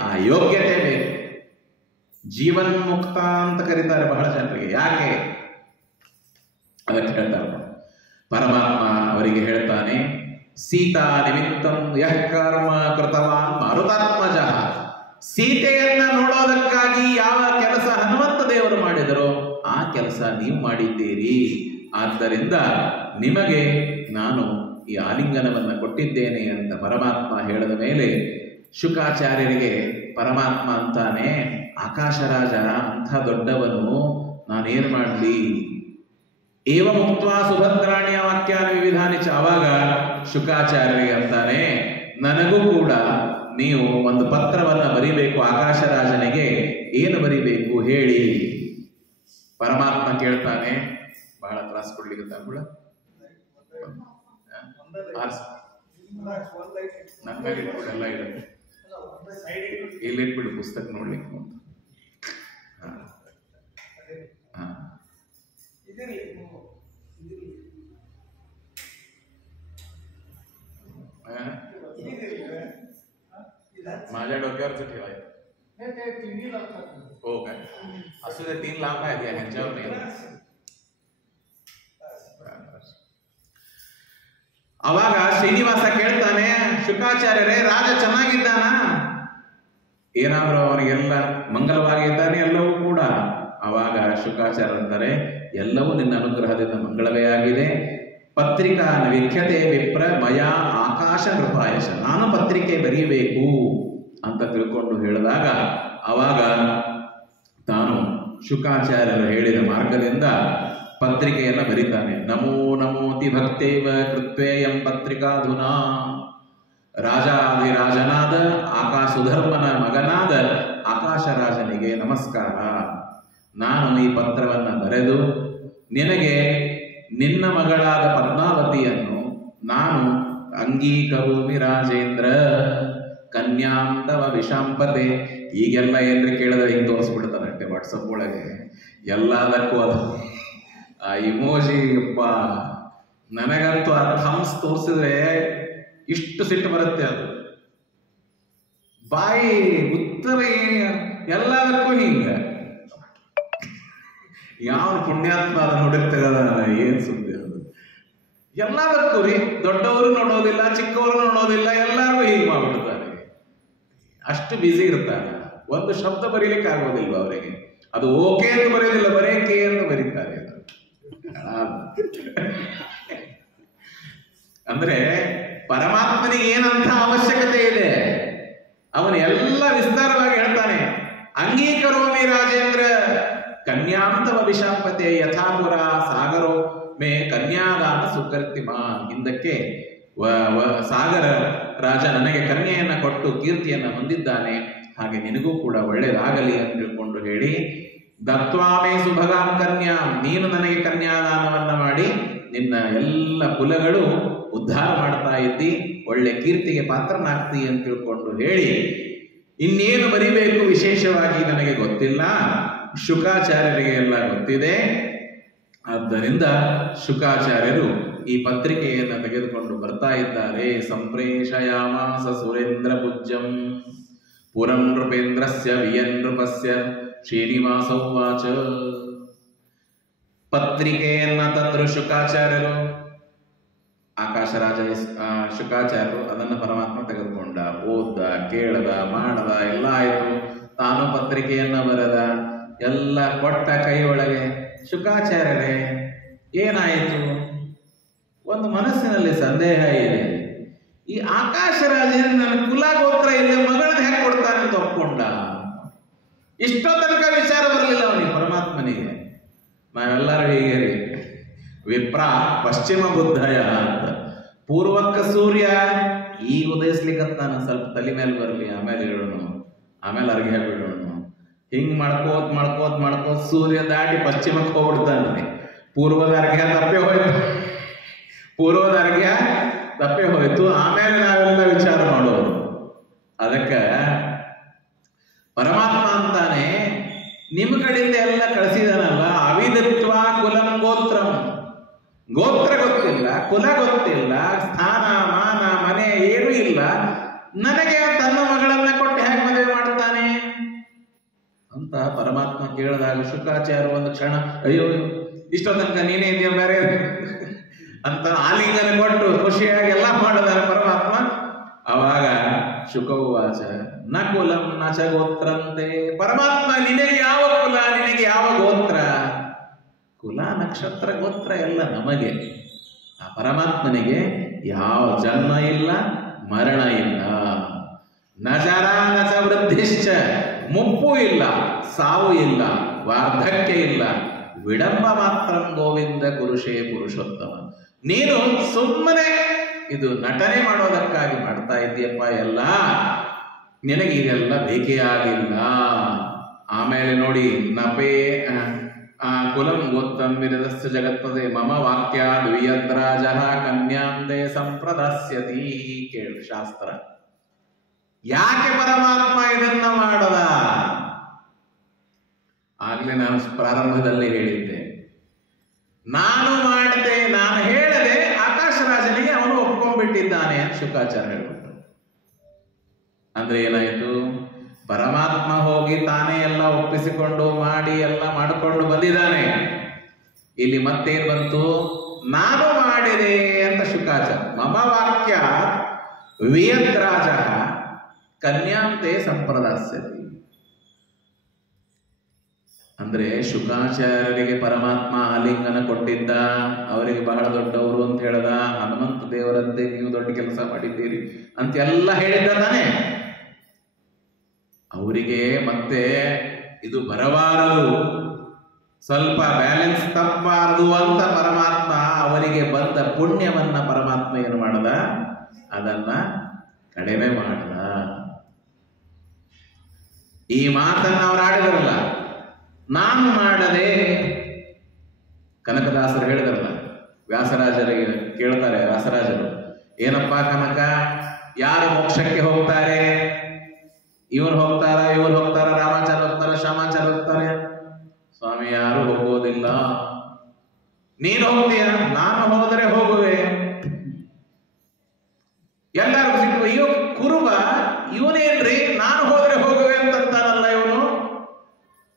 ಆ ಯೋಗ್ಯತೆ ಬೇಕು. ಜೀವನ್ ಮುಕ್ತ ಅಂತ ಕರೀತಾರೆ ಬಹಳ ಜನರಿಗೆ. ಯಾಕೆ? ಅದಕ್ಕೆ ಹೇಳ್ತಾರೆ ಪರಮಾತ್ಮ ಅವರಿಗೆ ಹೇಳ್ತಾನೆ, ಸೀತಾ ನಿಮಿತ್ತಂ ಯಃ ಕರ್ಮ ಕೃತವಾನ್ ಮಾರುತಾತ್ಮಜ. ಸೀತೆಯನ್ನ ನೋಡೋದಕ್ಕಾಗಿ ಯಾವ ಕೆಲಸ ಹನುಮಂತ ದೇವರು ಮಾಡಿದರೋ ಆ ಕೆಲಸ ನೀವು ಮಾಡಿದ್ದೀರಿ. ಆದ್ದರಿಂದ ನಿಮಗೆ ನಾನು ಈ ಆಲಿಂಗನವನ್ನ ಕೊಟ್ಟಿದ್ದೇನೆ ಅಂತ ಪರಮಾತ್ಮ ಹೇಳಿದ ಮೇಲೆ ಶುಕಾಚಾರ್ಯರಿಗೆ ಪರಮಾತ್ಮ ಅಂತಾನೆ, ಆಕಾಶರಾಜ ಅಂಥ ದೊಡ್ಡವನು, ನಾನೇನು ಮಾಡಲಿ? ಏವ ಮುಕ್ತ್ವಾ ಸುಭದ್ರಾಣಿಯ ವಾಕ್ಯಾನ ವಿವಿಧಾನಿ ಚ. ಆವಾಗ ಶುಕಾಚಾರ್ಯರಿಗೆ ಅಂತಾನೆ, ನನಗೂ ಕೂಡ ನೀವು ಒಂದು ಪತ್ರವನ್ನ ಬರಿಬೇಕು ಆಕಾಶರಾಜನಿಗೆ. ಏನು ಬರಿಬೇಕು ಹೇಳಿ? ಪರಮಾತ್ಮ ಕೇಳ್ತಾನೆ, ಬಹಳ ತ್ರಾಸ ಕೊಡ್ಲಿಕ್ಕೆ ಕೂಡ ನನ್ನ ಮೇಲೆ ಇಟ್ಬಿಡೆಲ್ಲ ಇರುತ್ತೆ, ಇಲ್ಲಿ ಇಟ್ಬಿಡು ಪುಸ್ತಕ ನೋಡ್ಲಿಕ್ಕೆ. माझ्या डोक्यावरच ठेवायचं. हो काय? असू दे, 3 लाख आहेत ह्यांच्यावर नाही. ಅವಾಗ ಶ್ರೀನಿವಾಸ ಕೇಳ್ತಾನೆ, ಶುಕಾಚಾರ್ಯರೇ ರಾಜ ಚೆನ್ನಾಗಿದ್ದಾನ? ಏನಾದ್ರೂ ಅವನಿಗೆಲ್ಲ ಮಂಗಲವಾಗಿದ್ದಾನೆ ಎಲ್ಲವೂ ಕೂಡ? ಅವಾಗ ಶುಕಾಚಾರ್ಯ ಅಂತಾರೆ, ಎಲ್ಲವೂ ನಿನ್ನ ಅನುಗ್ರಹದಿಂದ ಮಂಗಳವೇ ಆಗಿದೆ. ಪತ್ರಿಕಾ ವಿಖ್ಯತೆ ವಿಪ್ರ ಮಯ ಆಕಾಶ ಕೃಪಾಯಶ. ನಾನು ಪತ್ರಿಕೆ ಬರೀಬೇಕು ಅಂತ ತಿಳ್ಕೊಂಡು ಹೇಳಿದಾಗ ಅವಾಗ ತಾನು ಶುಕಾಚಾರ್ಯರು ಹೇಳಿದ ಮಾರ್ಗದಿಂದ ಪತ್ರಿಕೆಯನ್ನ ಬರೀತಾನೆ. ನಮೋ ನಮೋತಿ ಭಕ್ತೇವ ಕೃತ್ವೇಯಂ ಪತ್ರಿಕಾಧುನಾ. ರಾಜಾಧಿರಾಜನಾದ ಸುಧರ್ಮನ ಮಗನಾದ ಆಕಾಶರಾಜನಿಗೆ ನಮಸ್ಕಾರ. ನಾನು ಈ ಪತ್ರವನ್ನ ಬರೆದು ನಿನಗೆ ನಿನ್ನ ಮಗಳಾದ ಪದ್ಮಾವತಿಯನ್ನು ನಾನು ಅಂಗೀಕರೋಮಿ ರಾಜೇಂದ್ರ ಕನ್ಯಾಂತವ ವಿಷಾಂಪತೆ. ಈಗೆಲ್ಲ ಏನ್ರಿ ಕೇಳಿದ್ರೆ ಹಿಂಗೆ ತೋರಿಸ್ಬಿಡ್ತಾರೆ ಅಷ್ಟೇ ವಾಟ್ಸಪ್ ಒಳಗೆ ಎಲ್ಲದಕ್ಕೂ ಅದು ಆ ಇಮೋಜಿ. ನನಗಂತೂ ಆ ಥಮ್ಸ್ ತೋರಿಸಿದ್ರೆ ಇಷ್ಟು ಸಿಟ್ಟು ಬರುತ್ತೆ. ಅದು ಬಾಯಿ ಉತ್ತರ ಎಲ್ಲದಕ್ಕೂ ಹಿಂಗ. ಯಾವ ಪುಣ್ಯಾತ್ಮ ಅದನ್ನು ನೋಡಿರ್ತದ ಏನ್ ಸುದ್ದಿ ಅದು. ಎಲ್ಲದಕ್ಕೂ ರೀ, ದೊಡ್ಡವರು ನೋಡೋದಿಲ್ಲ, ಚಿಕ್ಕವರು ನೋಡೋದಿಲ್ಲ, ಎಲ್ಲರೂ ಹೀಗೆ ಮಾಡ್ಬಿಡ್ತಾರೆ. ಅಷ್ಟು ಬ್ಯುಸಿ ಇರ್ತಾರೆ. ಒಂದು ಶಬ್ದ ಬರೀಲಿಕ್ಕೆ ಆಗೋದಿಲ್ವ ಅವರಿಗೆ. ಅದು ಓಕೆ ಅಂತ ಬರೆಯೋದಿಲ್ಲ, ಬರೇ ಕೆ ಅಂತ ಬರೀತಾರೆ. ಅಂದ್ರೆ ಪರಮಾತ್ಮನಿಗೆ ಏನಂತ ಅವಶ್ಯಕತೆ ಇದೆ, ಅವನು ಎಲ್ಲ ವಿಸ್ತಾರವಾಗಿ ಹೇಳ್ತಾನೆ. ಅಂಗೀಕರೋಮಿ ರಾಜೇಂದ್ರ ಕನ್ಯಾಂತವ ವಿಷಾಂಪತೆ ಯಥಾಪುರ ಸಾಗರೋ ಮೇ ಕನ್ಯಾದಾನ ಸುಕರ್ತಿಮಾನ್. ಹಿಂದಕ್ಕೆ ಸಾಗರ ರಾಜ ನನಗೆ ಕನ್ಯೆಯನ್ನ ಕೊಟ್ಟು ಕೀರ್ತಿಯನ್ನ ಹೊಂದಿದ್ದಾನೆ, ಹಾಗೆ ನಿನಗೂ ಕೂಡ ಒಳ್ಳೇದಾಗಲಿ ಅಂತ ತಿಳ್ಕೊಂಡು ಹೇಳಿ, ದತ್ವಾಮೇ ಸುಭಗಾಂ ಕನ್ಯಾ, ನೀನು ನನಗೆ ಕನ್ಯಾದಾನವನ್ನ ಮಾಡಿ ನಿನ್ನ ಎಲ್ಲ ಕುಲಗಳು ಉದ್ಧಾರ ಮಾಡ್ತಾ ಇದ್ದಿ, ಒಳ್ಳೆ ಕೀರ್ತಿಗೆ ಪಾತ್ರನಾಗ್ತಿ ಅಂತ ತಿಳ್ಕೊಂಡು ಹೇಳಿ, ಇನ್ನೇನು ಬರಿಬೇಕು ವಿಶೇಷವಾಗಿ ನನಗೆ ಗೊತ್ತಿಲ್ಲ, ಶುಕಾಚಾರ್ಯರಿಗೆ ಎಲ್ಲ ಗೊತ್ತಿದೆ. ಆದ್ದರಿಂದ ಶುಕಾಚಾರ್ಯರು ಈ ಪತ್ರಿಕೆಯನ್ನು ತೆಗೆದುಕೊಂಡು ಬರ್ತಾ ಇದ್ದಾರೆ. ಸಂಪ್ರೇಷಯಾಮಾಸ ಸುರೇಂದ್ರ ಪೂಜ್ಯಂ ಪುರಂ ನೃಪೇಂದ್ರಸ್ಯ ವಿಯನ್ ನೃಪಸ್ಯ ಶ್ರೀನಿವಾಸ ಉವಾಚ. ಪತ್ರಿಕೆಯನ್ನ ತಂದರು ಶುಕಾಚಾರ್ಯರು. ಆಕಾಶರಾಜ ಶುಕಾಚಾರ್ಯರು ಅದನ್ನು ಪರಮಾತ್ಮ ತೆಗೆದುಕೊಂಡ, ಓದ್ದ, ಕೇಳದ, ಮಾಡದ, ಎಲ್ಲ ಆಯಿತು. ತಾನು ಪತ್ರಿಕೆಯನ್ನ ಬರೆದ, ಎಲ್ಲ ಕೊಟ್ಟ ಕೈ ಒಳಗೆ. ಶುಕಾಚಾರ್ಯರೇ, ಏನಾಯಿತು? ಒಂದು ಮನಸ್ಸಿನಲ್ಲಿ ಸಂದೇಹ ಇದೆ. ಈ ಆಕಾಶರಾಜನಿಗೆ ನನ್ನ ಕುಲ ಗೋತ್ರ ಇಲ್ಲ, ಮಗಳನ್ನ ಹೇಗೆ ಕೊಡ್ತಾನೆ ಅಂತ ಒಪ್ಕೊಂಡ. ಇಷ್ಟೋ ತನಕ ವಿಚಾರ ಬರಲಿಲ್ಲ ಅವನಿಗೆ, ಪರಮಾತ್ಮನಿಗೆ. ನಾವೆಲ್ಲರೂ ಹೀಗೆ ರೀ, ವಿಪ್ರ ಪಶ್ಚಿಮ ಬುದ್ಧಯ ಅಂತ. ಪೂರ್ವಕ್ಕ ಸೂರ್ಯ ಈಗ ಉದಯಿಸ್ಲಿಕ್ಕತ್ತಾನ, ಸ್ವಲ್ಪ ತಲೆ ಮೇಲೆ ಬರಲಿ, ಆಮೇಲೆ ಹೇಳೋಣ, ಆಮೇಲೆ ಅರ್ಘ್ಯ ಬಿಡೋಣ. ಹಿಂಗ್ ಮಾಡ್ಕೋತ್ ಸೂರ್ಯ ದಾಟಿ ಪಶ್ಚಿಮಕ್ಕೆ ಹೋಗ್ಬಿಡ್ತಾನೆ. ಪೂರ್ವದ ಅರ್ಘ್ಯ ತಪ್ಪೆ ಹೋಯ್ತು. ಆಮೇಲೆ ನಾವೆಲ್ಲ ವಿಚಾರ ಮಾಡೋದು. ಅದಕ್ಕೆ ಪರಮಾತ್ಮ ಅಂತಾನೆ, ನಿಮ್ಮ ಕಡೆಯಿಂದ ಎಲ್ಲ ಕಳಿಸಿದಾನಲ್ಲ, ಅವಿದಿತ್ವ ಕುಲಂ ಗೋತ್ರಂ. ಗೋತ್ರ ಗೊತ್ತಿಲ್ಲ, ಕುಲ ಗೊತ್ತಿಲ್ಲ, ಸ್ಥಾನ ಮಾನ ಮನೆ ಏನೂ ಇಲ್ಲ, ನನಗೆ ತನ್ನ ಮಗಳನ್ನ ಕೊಟ್ಟು ಹೇಗೆ ಮದುವೆ ಮಾಡ್ತಾನೆ ಅಂತ ಪರಮಾತ್ಮ ಕೇಳಿದಾಗ ಶುಕಾಚಾರ್ಯ ಒಂದು ಕ್ಷಣ, ಅಯ್ಯೋ ಇಷ್ಟೋ ತನಕ ನೀನೇ ಇದೆಯಾ ಬೇರೆ ಅಂತ ಆಲಿಂಗನ ಕೊಟ್ಟು ಖುಷಿಯಾಗಿ ಎಲ್ಲ ಮಾಡಿದಾನೆ ಪರಮಾತ್ಮ. ಅವಾಗ ಶುಕವಾಚ ನ ಕುಲಂ ನ ಚ ಗೋತ್ರಂತೆ. ಪರಮಾತ್ಮ, ನಿನಗೆ ಯಾವ ಕುಲ, ನಿನಗೆ ಯಾವ ಗೋತ್ರ? ಕುಲ ನಕ್ಷತ್ರ ಗೋತ್ರ ಎಲ್ಲ ನಮಗೆ. ಆ ಪರಮಾತ್ಮನಿಗೆ ಯಾವ ಜನ್ಮ ಇಲ್ಲ, ಮರಣ ಇಲ್ಲ. ನ ಜರ ನ ಚ ವೃದ್ಧಿಶ್ಚ. ಮುಪ್ಪು ಇಲ್ಲ, ಸಾವು ಇಲ್ಲ, ವಾರ್ಧಕ್ಯ ಇಲ್ಲ. ವಿಡಂಬ ಮಾತ್ರ ಗೋವಿಂದ ಕುರುಷೇ ಪುರುಷೋತ್ತಮ. ನೀನು ಸುಮ್ಮನೆ ಇದು ನಟನೆ ಮಾಡೋದಕ್ಕಾಗಿ ಮಾಡ್ತಾ ಇದ್ದೀಯಪ್ಪ ಎಲ್ಲ, ನಿನಗೆ ಇದೆಲ್ಲ ಬೇಕೇ ಆಗಿಲ್ಲ. ಆಮೇಲೆ ನೋಡಿ, ನಪೇ ಕುಲಂ ಗೋತ್ತಂ ವಿರದಸ್ಯ ಜಗತ್ಪದೆ ಮಮ ವಾಕ್ಯ ದ್ವಿಯದ್ರಾಜ ಕನ್ಯಾಂತೆ ಸಂಪ್ರದಾಸ್ಯತಿ. ಕೇಳು ಶಾಸ್ತ್ರ. ಯಾಕೆ ಪರಮಾತ್ಮ ಇದನ್ನ ಮಾಡದ? ಆಗ್ಲೇ ನಾನು ಪ್ರಾರಂಭದಲ್ಲಿ ಹೇಳಿದ್ದೆ, ನಾನು ಮಾಡಿದೆ, ನಾನು ಹೇಳದೆ ಆಕಾಶರಾಜನಿಗೆ ಅವನು ಒಪ್ಕೊಂಡ್ಬಿಟ್ಟಿದ್ದಾನೆ ಅಂತ ಶುಕಾಚಾರ್ಯ ಹೇಳ್ಬಿಟ್ಟು. ಅಂದ್ರೆ ಏನಾಯ್ತು? ಪರಮಾತ್ಮ ಹೋಗಿ ತಾನೇ ಎಲ್ಲ ಒಪ್ಪಿಸಿಕೊಂಡು ಮಾಡಿ ಎಲ್ಲ ಮಾಡಿಕೊಂಡು ಬಂದಿದ್ದಾನೆ. ಇಲ್ಲಿ ಮತ್ತೇನ್ ಬಂತು? ನಾನು ಮಾಡಿದೆ ಅಂತ ಶುಕಾಚಾರ್ಯ. ಮಮ ವಾಕ್ಯ ವಿಯದ್ರಾಜ ಕನ್ಯಾಂತೆ ಸಂಪ್ರದಾಸ್ಯತಿ. ಅಂದ್ರೆ ಶುಕಾಚಾರ್ಯರಿಗೆ ಪರಮಾತ್ಮ ಆಲಿಂಗನ ಕೊಟ್ಟಿದ್ದ, ಅವರಿಗೆ ಬಹಳ ದೊಡ್ಡವರು ಅಂತ ಹೇಳ್ದ. ಹನುಮಂತ ದೇವರಂತೆ ನೀವು ದೊಡ್ಡ ಕೆಲಸ ಮಾಡಿದ್ದೀರಿ ಅಂತೆಲ್ಲ ಹೇಳಿದ್ದ ತಾನೆ. ಅವರಿಗೆ ಮತ್ತೆ ಇದು ಬರಬಾರದು, ಸ್ವಲ್ಪ ಬ್ಯಾಲೆನ್ಸ್ ತಪ್ಪಬಾರದು ಅಂತ ಪರಮಾತ್ಮ ಅವರಿಗೆ ಬಂದ ಪುಣ್ಯವನ್ನ ಪರಮಾತ್ಮ ಏನು ಮಾಡದ? ಅದನ್ನ ಕಡಿಮೆ ಮಾಡದ. ಈ ಮಾತನ್ನ ಅವ್ರು ಆಡಿದ್ರಲ್ಲ, ನಾನು ಮಾಡದೆ. ಕನಕದಾಸರು ಹೇಳಿದ್ರಲ್ಲ, ವ್ಯಾಸರಾಜರಿಗೆ ಕೇಳ್ತಾರೆ ವ್ಯಾಸರಾಜರು, ಏನಪ್ಪಾ ಕನಕ, ಯಾರು ಮೋಕ್ಷಕ್ಕೆ ಹೋಗ್ತಾರೆ? ಇವ್ರು ಹೋಗ್ತಾರ, ರಾಮಾಚಾರ್ಯ ಹೋಗ್ತಾರ, ಶ್ಯಾಮಾಚಾರ್ಯ ಹೋಗ್ತಾರೆ. ಸ್ವಾಮಿ, ಯಾರು ಹೋಗೋದಿಲ್ಲ. ನೀನು ಹೋಗ್ತೀಯ? ನಾನು ಹೋದರೆ ಹೋಗುವೆ. ಎಲ್ಲರೂ ಸಿಟ್ಟು, ಅಯ್ಯೋ ಕುರುಬ ಇವನೇನ್ರಿ ನಾನು ಹೋದ್ರೆ ಹೋಗುವೆ ಅಂತಂತಾನಲ್ಲ ಇವನು,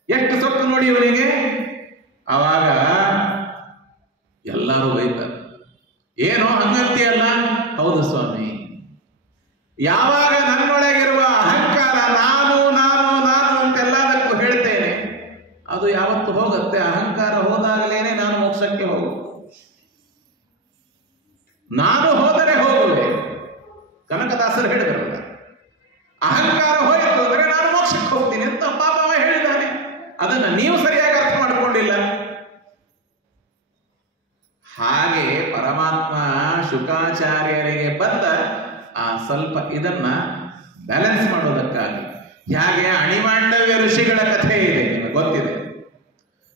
ಎಷ್ಟು ಸೊತ್ತು ನೋಡಿ ಇವನಿಗೆ. ಅವಾಗ ಎಲ್ಲರೂ ಬೈತಾರೆ, ಏನೋ ಹಂಗಂತೀಯಲ್ಲ? ಹೌದು ಸ್ವಾಮಿ, ಯಾವಾಗ ನನ್ನೊಳಗಿರುವ ಅಹಂಕಾರ ನಾನು ನಾನು ನಾನು ಅಂತೆಲ್ಲದಕ್ಕೂ ಹೇಳ್ತೇನೆ, ಅದು ಯಾವತ್ತು ಹೋಗುತ್ತೆ? ಅಹಂಕಾರ ಹೋದಾಗಲೇನೆ ನಾನು ಮೋಕ್ಷಕ್ಕೆ ಹೋಗುವುದು. ನಾನು ಹೋದರೆ ಹೋಗುವೆ. ಕನಕದಾಸರು ಹೇಳಿದ್ರಲ್ಲ, ಅಹಂಕಾರ ಹೋಯಿತು ಅಂದ್ರೆ ನಾನು ಮೋಕ್ಷಕ್ಕೆ ಹೋಗ್ತೀನಿ ಅಂತ ಪಾಪವ ಹೇಳಿದ್ದಾನೆ. ಅದನ್ನ ನೀವು ಸರಿಯಾಗಿ ಅರ್ಥ ಮಾಡಿಕೊಂಡಿಲ್ಲ. ಹಾಗೆ ಪರಮಾತ್ಮ ಶುಕಾಚಾರ್ಯರಿಗೆ ಬಂದ ಆ ಸ್ವಲ್ಪ ಇದನ್ನ ಬ್ಯಾಲೆನ್ಸ್ ಮಾಡೋದಕ್ಕಾಗಿ. ಹೇಗೆ ಅಣಿಮಾಂಡವ್ಯ ಋಷಿಗಳ ಕಥೆ ಇದೆ, ನಿಮಗೆ ಗೊತ್ತಿದೆ.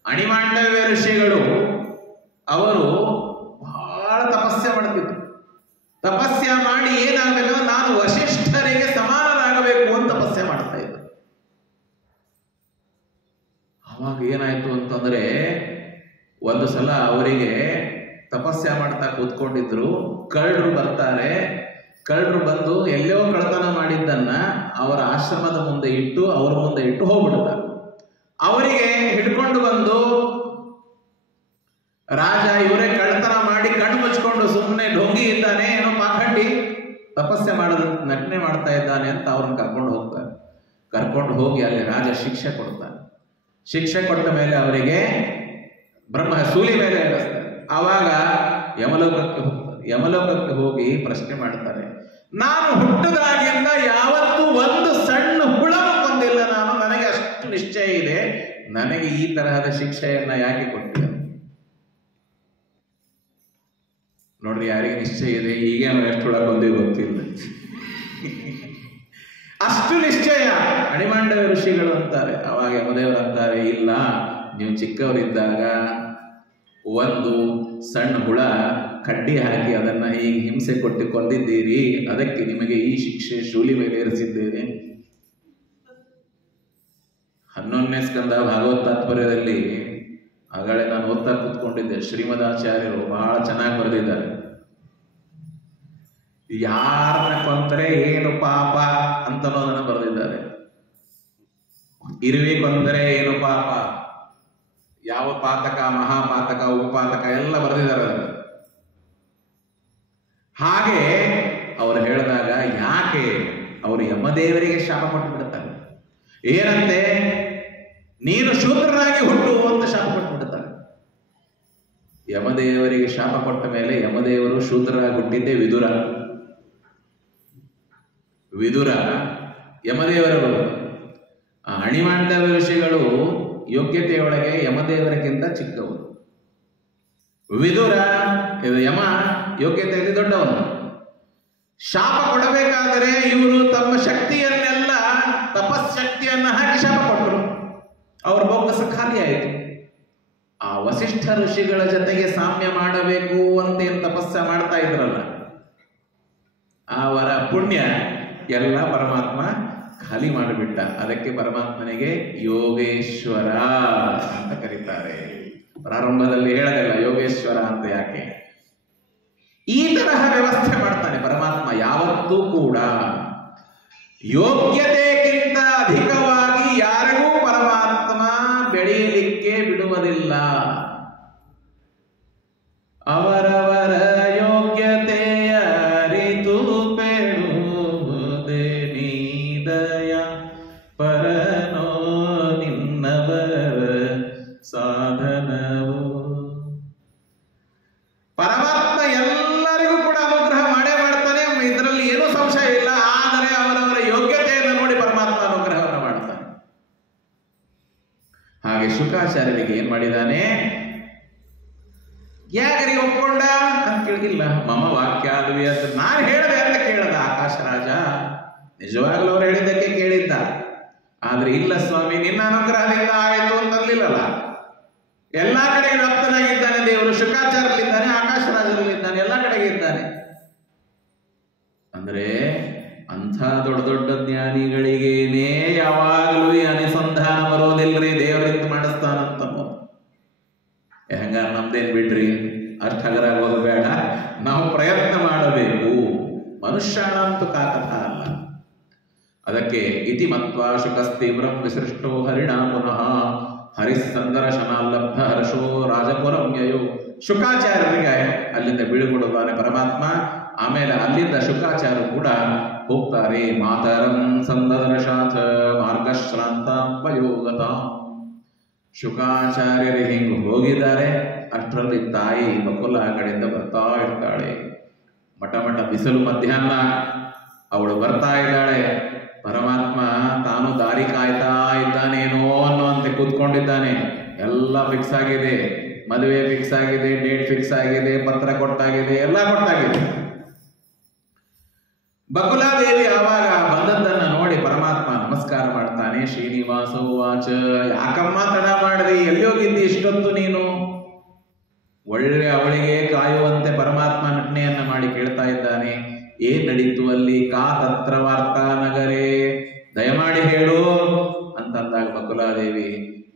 ಅಣಿಮಾಂಡವ್ಯ ಋಷಿಗಳು ಅವರು ಬಹಳ ತಪಸ್ಸೆ ಮಾಡ್ತಿದ್ರು. ತಪಸ್ಸೆ ಮಾಡಿ ಏನಾಗಬೇಕು, ನಾನು ವಶಿಷ್ಠರಿಗೆ ಸಮಾನರಾಗಬೇಕು ಅಂತ ತಪಸ್ಸೆ ಮಾಡ್ತಾ ಇದ್ದರು. ಅವಾಗ ಏನಾಯ್ತು ಅಂತಂದ್ರೆ, ಒಂದು ಸಲ ಅವರಿಗೆ ತಪಸ್ಸೆ ಮಾಡ್ತಾ ಕೂತ್ಕೊಂಡಿದ್ರು, ಕಳ್ಳರು ಬರ್ತಾರೆ. ಕಳ್ಳರು ಬಂದು ಎಲ್ಲೋ ಕಳ್ಳತನ ಮಾಡಿದ್ದನ್ನ ಅವರ ಆಶ್ರಮದ ಮುಂದೆ ಇಟ್ಟು ಅವ್ರ ಮುಂದೆ ಇಟ್ಟು ಹೋಗ್ಬಿಡ್ತಾರೆ. ಅವರಿಗೆ ಹಿಡ್ಕೊಂಡು ಬಂದು, ರಾಜ ಇವರೇ ಕಳ್ಳತನ ಮಾಡಿ ಕಣ್ಣು ಮುಚ್ಕೊಂಡು ಸುಮ್ಮನೆ ಢೊಂಗಿ ಇದ್ದಾನೆ, ಏನೋ ಪಾಖಂಡಿ ತಪಸ್ಸೆ ಮಾಡೋದು ನಟನೆ ಮಾಡ್ತಾ ಇದ್ದಾನೆ ಅಂತ ಅವ್ರನ್ನ ಕರ್ಕೊಂಡು ಹೋಗ್ತಾರೆ. ಕರ್ಕೊಂಡು ಹೋಗಿ ಅಲ್ಲಿ ರಾಜ ಶಿಕ್ಷೆ ಕೊಡ್ತಾನೆ. ಶಿಕ್ಷೆ ಕೊಟ್ಟ ಮೇಲೆ ಅವರಿಗೆ ಬ್ರಹ್ಮ ಸೂಲಿ ಮೇಲೆ ಇಳಿಸ್ತಾರೆ. ಆವಾಗ ಯಮಲೋಕಕ್ಕೆ ಹೋಗ್ತಾರೆ. ಯಮಲೋಕಕ್ಕೆ ಹೋಗಿ ಪ್ರಶ್ನೆ ಮಾಡ್ತಾರೆ, ನಾನು ಹುಟ್ಟದಾಗಿಂದ ಯಾವತ್ತೂ ಒಂದು ಸಣ್ಣ ಹುಳ ಕೊಂದಿಲ್ಲ ನಾನು, ನನಗೆ ಅಷ್ಟು ನಿಶ್ಚಯ ಇದೆ, ನನಗೆ ಈ ತರಹದ ಶಿಕ್ಷೆಯನ್ನ ಯಾಕೆ ಕೊಟ್ಟಿಲ್ಲ? ನೋಡ್ರಿ, ಯಾರಿಗೆ ನಿಶ್ಚಯ ಇದೆ, ಈಗ ನಾವು ಎಷ್ಟು ಹುಳ ಕೊಂದಿವಿ ಗೊತ್ತಿಲ್ಲ. ಅಷ್ಟು ನಿಶ್ಚಯ ಅಣಿಮಾಂಡವ ಋಷಿಗಳು ಅಂತಾರೆ. ಅವಾಗ ಯಮದೇವರು ಅಂತಾರೆ, ಇಲ್ಲ, ನೀವು ಚಿಕ್ಕವರಿದ್ದಾಗ ಒಂದು ಸಣ್ಣ ಹುಳ ಕಡ್ಡಿ ಹಾಕಿ ಅದನ್ನ ಹೀಗೆ ಹಿಂಸೆ ಕೊಟ್ಟು ಕೊಂದಿದ್ದೀರಿ, ಅದಕ್ಕೆ ನಿಮಗೆ ಈ ಶಿಕ್ಷೆ ಶೂಲಿ ಮೇಲೆ ಏರಿಸಿದ್ದೇನೆ. 11ನೇ ಸ್ಕಂದ ಭಾಗವತ ತಾತ್ಪರ್ಯದಲ್ಲಿ ಆಗಲೇ ನಾನು ಓದ್ತಾ ಕೂತ್ಕೊಂಡಿದ್ದೆ. ಶ್ರೀಮದಾಚಾರ್ಯರು ಬಹಳ ಚೆನ್ನಾಗಿ ಬರೆದಿದ್ದಾರೆ. ಯಾರನ್ನ ಕೊಂದರೆ ಏನು ಪಾಪ ಅಂತನೋದನ್ನ ಬರೆದಿದ್ದಾರೆ. ಇರುವೆ ಕೊಂದರೆ ಏನು ಪಾಪ, ಯಾವ ಪಾತಕ, ಮಹಾಪಾತಕ, ಉಪಪಾತಕ ಎಲ್ಲ ಬರೆದಿದ್ದಾರೆ. ಹಾಗೆ ಅವರು ಹೇಳಿದಾಗ ಯಾಕೆ ಅವರು ಯಮದೇವರಿಗೆ ಶಾಪ ಕೊಟ್ಟು ಬಿಡುತ್ತಾರೆ. ಏನಂತೆ, ನೀನು ಶೂದ್ರನಾಗಿ ಹುಟ್ಟು ಅಂತ ಶಾಪ ಕೊಟ್ಟು ಬಿಡುತ್ತಾರೆ. ಯಮದೇವರಿಗೆ ಶಾಪ ಕೊಟ್ಟ ಮೇಲೆ ಯಮದೇವರು ಶೂದ್ರರಾಗಿ ಹುಟ್ಟಿದ್ದೇ ವಿದುರ. ವಿದುರ ಯಮದೇವರು. ಅಣಿಮಾಂಡವ ಋಷಿಗಳು ಯೋಗ್ಯತೆಯೊಳಗೆ ಯಮದೇವರಿಗಿಂತ ಚಿಕ್ಕವರು. ವಿದುರ ಯಮ ಯೋಗ್ಯತೆಯಲ್ಲಿ ದೊಡ್ಡವನು. ಶಾಪ ಕೊಡಬೇಕಾದರೆ ಇವರು ತಮ್ಮ ಶಕ್ತಿಯನ್ನೆಲ್ಲ, ತಪಶಕ್ತಿಯನ್ನ ಹಾಕಿ ಶಾಪ ಕೊಟ್ಟರು. ಅವ್ರ ಬೊಕ್ಕಸ ಖಾಲಿ ಆಯಿತು. ಆ ವಸಿಷ್ಠ ಋಷಿಗಳ ಜೊತೆಗೆ ಸಾಮ್ಯ ಮಾಡಬೇಕು ಅಂತೇನು ತಪಸ್ಸ ಮಾಡ್ತಾ ಇದ್ರಲ್ಲ, ಅವರ ಪುಣ್ಯ ಎಲ್ಲ ಪರಮಾತ್ಮ ಖಾಲಿ ಮಾಡಿಬಿಟ್ಟ. ಅದಕ್ಕೆ ಪರಮಾತ್ಮನಿಗೆ ಯೋಗೇಶ್ವರ ಅಂತ ಕರೀತಾರೆ. ಪ್ರಾರಂಭದಲ್ಲಿ ಹೇಳೋದಲ್ಲ ಯೋಗೇಶ್ವರ ಅಂತ ಯಾಕೆ. ಈ ತರಹ ವ್ಯವಸ್ಥೆ ಮಾಡ್ತಾನೆ ಪರಮಾತ್ಮ. ಯಾವತ್ತೂ ಕೂಡ ಯೋಗ್ಯತೆಗಿಂತ ಅಧಿಕವಾಗಿ ಯಾರಿಗೂ ಪರಮಾತ್ಮ ಬೆಳೆಯಲಿಕ್ಕೆ ಬಿಡುವುದಿಲ್ಲ. ಅವರವರ ಯೋಗ್ಯತೆಯ ಅರಿತು ಪೆಡುವುದೇ ನೀದಯ ಪರನೋ ನಿನ್ನವರ ಸಾಧನವು. ಪರಮಾತ್ಮ ಎಲ್ಲರಿಗೂ ಕೂಡ ಅನುಗ್ರಹ ಮಾಡೇ ಮಾಡ್ತಾನೆ, ಇದರಲ್ಲಿ ಏನೂ ಸಂಶಯ ಇಲ್ಲ. ಆದರೆ ಅವರವರ ಯೋಗ್ಯತೆಯನ್ನು ನೋಡಿ ಪರಮಾತ್ಮ ಅನುಗ್ರಹವನ್ನು ಮಾಡ್ತಾನೆ. ಹಾಗೆ ಶುಕಾಚಾರ್ಯರಿಗೆ ಏನ್ ಮಾಡಿದಾನೆ, ಯಾಕರಿ ಒಪ್ಕೊಂಡ ಅಂತ ಕೇಳಿಲ್ಲ. ಮಮ ವಾಕ್ಯ ಅಲ್ವಿ ಅಂತ ನಾನು ಹೇಳಿದೆ ಅಂತ ಕೇಳದ ಆಕಾಶ ರಾಜ. ನಿಜವಾಗ್ಲೂ ಅವ್ರು ಹೇಳಿದ್ದಕ್ಕೆ ಕೇಳಿದ್ದ. ಆದ್ರೆ ಇಲ್ಲ ಸ್ವಾಮಿ, ನಿನ್ನ ಅನುಗ್ರಹದಿಂದ ಆಯಿತು ಅಂತಲ್ಲಿಲ್ಲಲ್ಲ. ಎಲ್ಲಾ ಕಡೆಗೆ ವ್ಯಾಪ್ತನಾಗಿದ್ದಾನೆ ದೇವರು. ಶುಕಾಚಾರ್ಯಲ್ಲಿದ್ದಾನೆ, ಆಕಾಶ ರಾಜರಲ್ಲಿದ್ದಾನೆ, ಎಲ್ಲಾ ಕಡೆಗೆ ಇದ್ದಾನೆ. ಅಂದ್ರೆ ಅಂಥ ದೊಡ್ಡ ದೊಡ್ಡ ಜ್ಞಾನಿಗಳಿಗೇನೇ ಯಾವಾಗಲೂ ಈ ಅನುಸಂಧಾನ ಬರೋದಿಲ್ರಿ, ದೇವರಿಂದ ಮಾಡಿಸ್ತಾನಂತ. ಹೆಂಗಾರ ನಮ್ದೇನ್ ಬಿಡ್ರಿ, ಅಷ್ಟು ಹಗರಾಗೋದು ಬೇಡ, ನಾವು ಪ್ರಯತ್ನ ಮಾಡಬೇಕು. ಮನುಷ್ಯನಂತೂ ಕಾಕಥ ಅಲ್ಲ. ಅದಕ್ಕೆ ಇತಿ ಮತ್ವಾ ಶುಕಸ್ತೀವ್ರಂ ವಿಸೃಷ್ಟೋ ಹರಿಣ ಪುನಃ ಹರಿಸ್ಸಂದರ್ಶನಾಲ್ಲಬ್ಧ ಹರ್ಷೋ ರಾಜಪುರಂ ಯಯೋ. ಶುಕಾಚಾರ್ಯರಿಗೆ ಅಲ್ಲಿಂದ ಬೀಳ್ಕೊಡುತ್ತಾನೆ ಪರಮಾತ್ಮ. ಆಮೇಲೆ ಅಲ್ಲಿಂದ ಶುಕಾಚಾರ್ಯರು ಕೂಡ ಹೋಗ್ತಾರೆ. ಮಾತರಂ ಸಂದರ್ಶಾಥ ಮಾರ್ಗಶ್ರಾಂತಾಂಪಯೋಗತ. ಶುಕಾಚಾರ್ಯರು ಹಿಂಗೆ ಹೋಗಿದ್ದಾರೆ. ಅಷ್ಟರಲ್ಲಿ ತಾಯಿ ಬಕುಲ ಆ ಕಡೆಯಿಂದ ಬರ್ತಾ ಇರ್ತಾಳೆ. ಮಠ ಮಠ ಬಿಸಿಲು ಮಧ್ಯಾಹ್ನ, ಅವಳು ಬರ್ತಾ ಇದ್ದಾಳೆ. ಪರಮಾತ್ಮ ತಾನು ದಾರಿ ಕಾಯ್ತಾ ಇದ್ದಾನೇನೋ ಅನ್ನುವಂತೆ ಕೂತ್ಕೊಂಡಿದ್ದಾನೆ. ಎಲ್ಲ ಫಿಕ್ಸ್ ಆಗಿದೆ, ಮದುವೆ ಫಿಕ್ಸ್ ಆಗಿದೆ, ಡೇಟ್ ಫಿಕ್ಸ್ ಆಗಿದೆ, ಪತ್ರ ಕೊಟ್ಟಾಗಿದೆ, ಎಲ್ಲ ಕೊಟ್ಟಾಗಿದೆ. ಬಕುಲಾದೇವಿ ಆವಾಗ ಬಂದದ್ದನ್ನ ನೋಡಿ ಪರಮಾತ್ಮ ನಮಸ್ಕಾರ ಮಾಡ್ತಾನೆ. ಶ್ರೀನಿವಾಸ ವಾಚ, ಯಾಕಮ್ಮ ತಡ ಮಾಡಿದಿ, ಎಲ್ಲಿ ಹೋಗಿದ್ದಿ ಇಷ್ಟೊತ್ತು ನೀನು? ಒಳ್ಳೆ ಅವಳಿಗೆ ಕಾಯುವಂತೆ ಪರಮಾತ್ಮ ನಟನೆಯನ್ನ ಮಾಡಿ ಕೇಳ್ತಾ ಇದ್ದಾನೆ. ಏನ್ ನಡೀತು ಅಲ್ಲಿ? ಕಾ ತತ್ರ ವಾರ್ತಾ ನಗರೇ, ದಯಮಾಡಿ ಹೇಳು ಅಂತಂದಾಗ ಬಕುಲಾದೇವಿ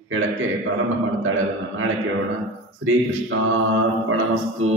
ಹೇಳಕ್ಕೆ ಪ್ರಾರಂಭ ಮಾಡ್ತಾಳೆ. ಅದನ್ನು ನಾಳೆ ಕೇಳೋಣ. ಶ್ರೀಕೃಷ್ಣಾರ್ಪಣಮಸ್ತು.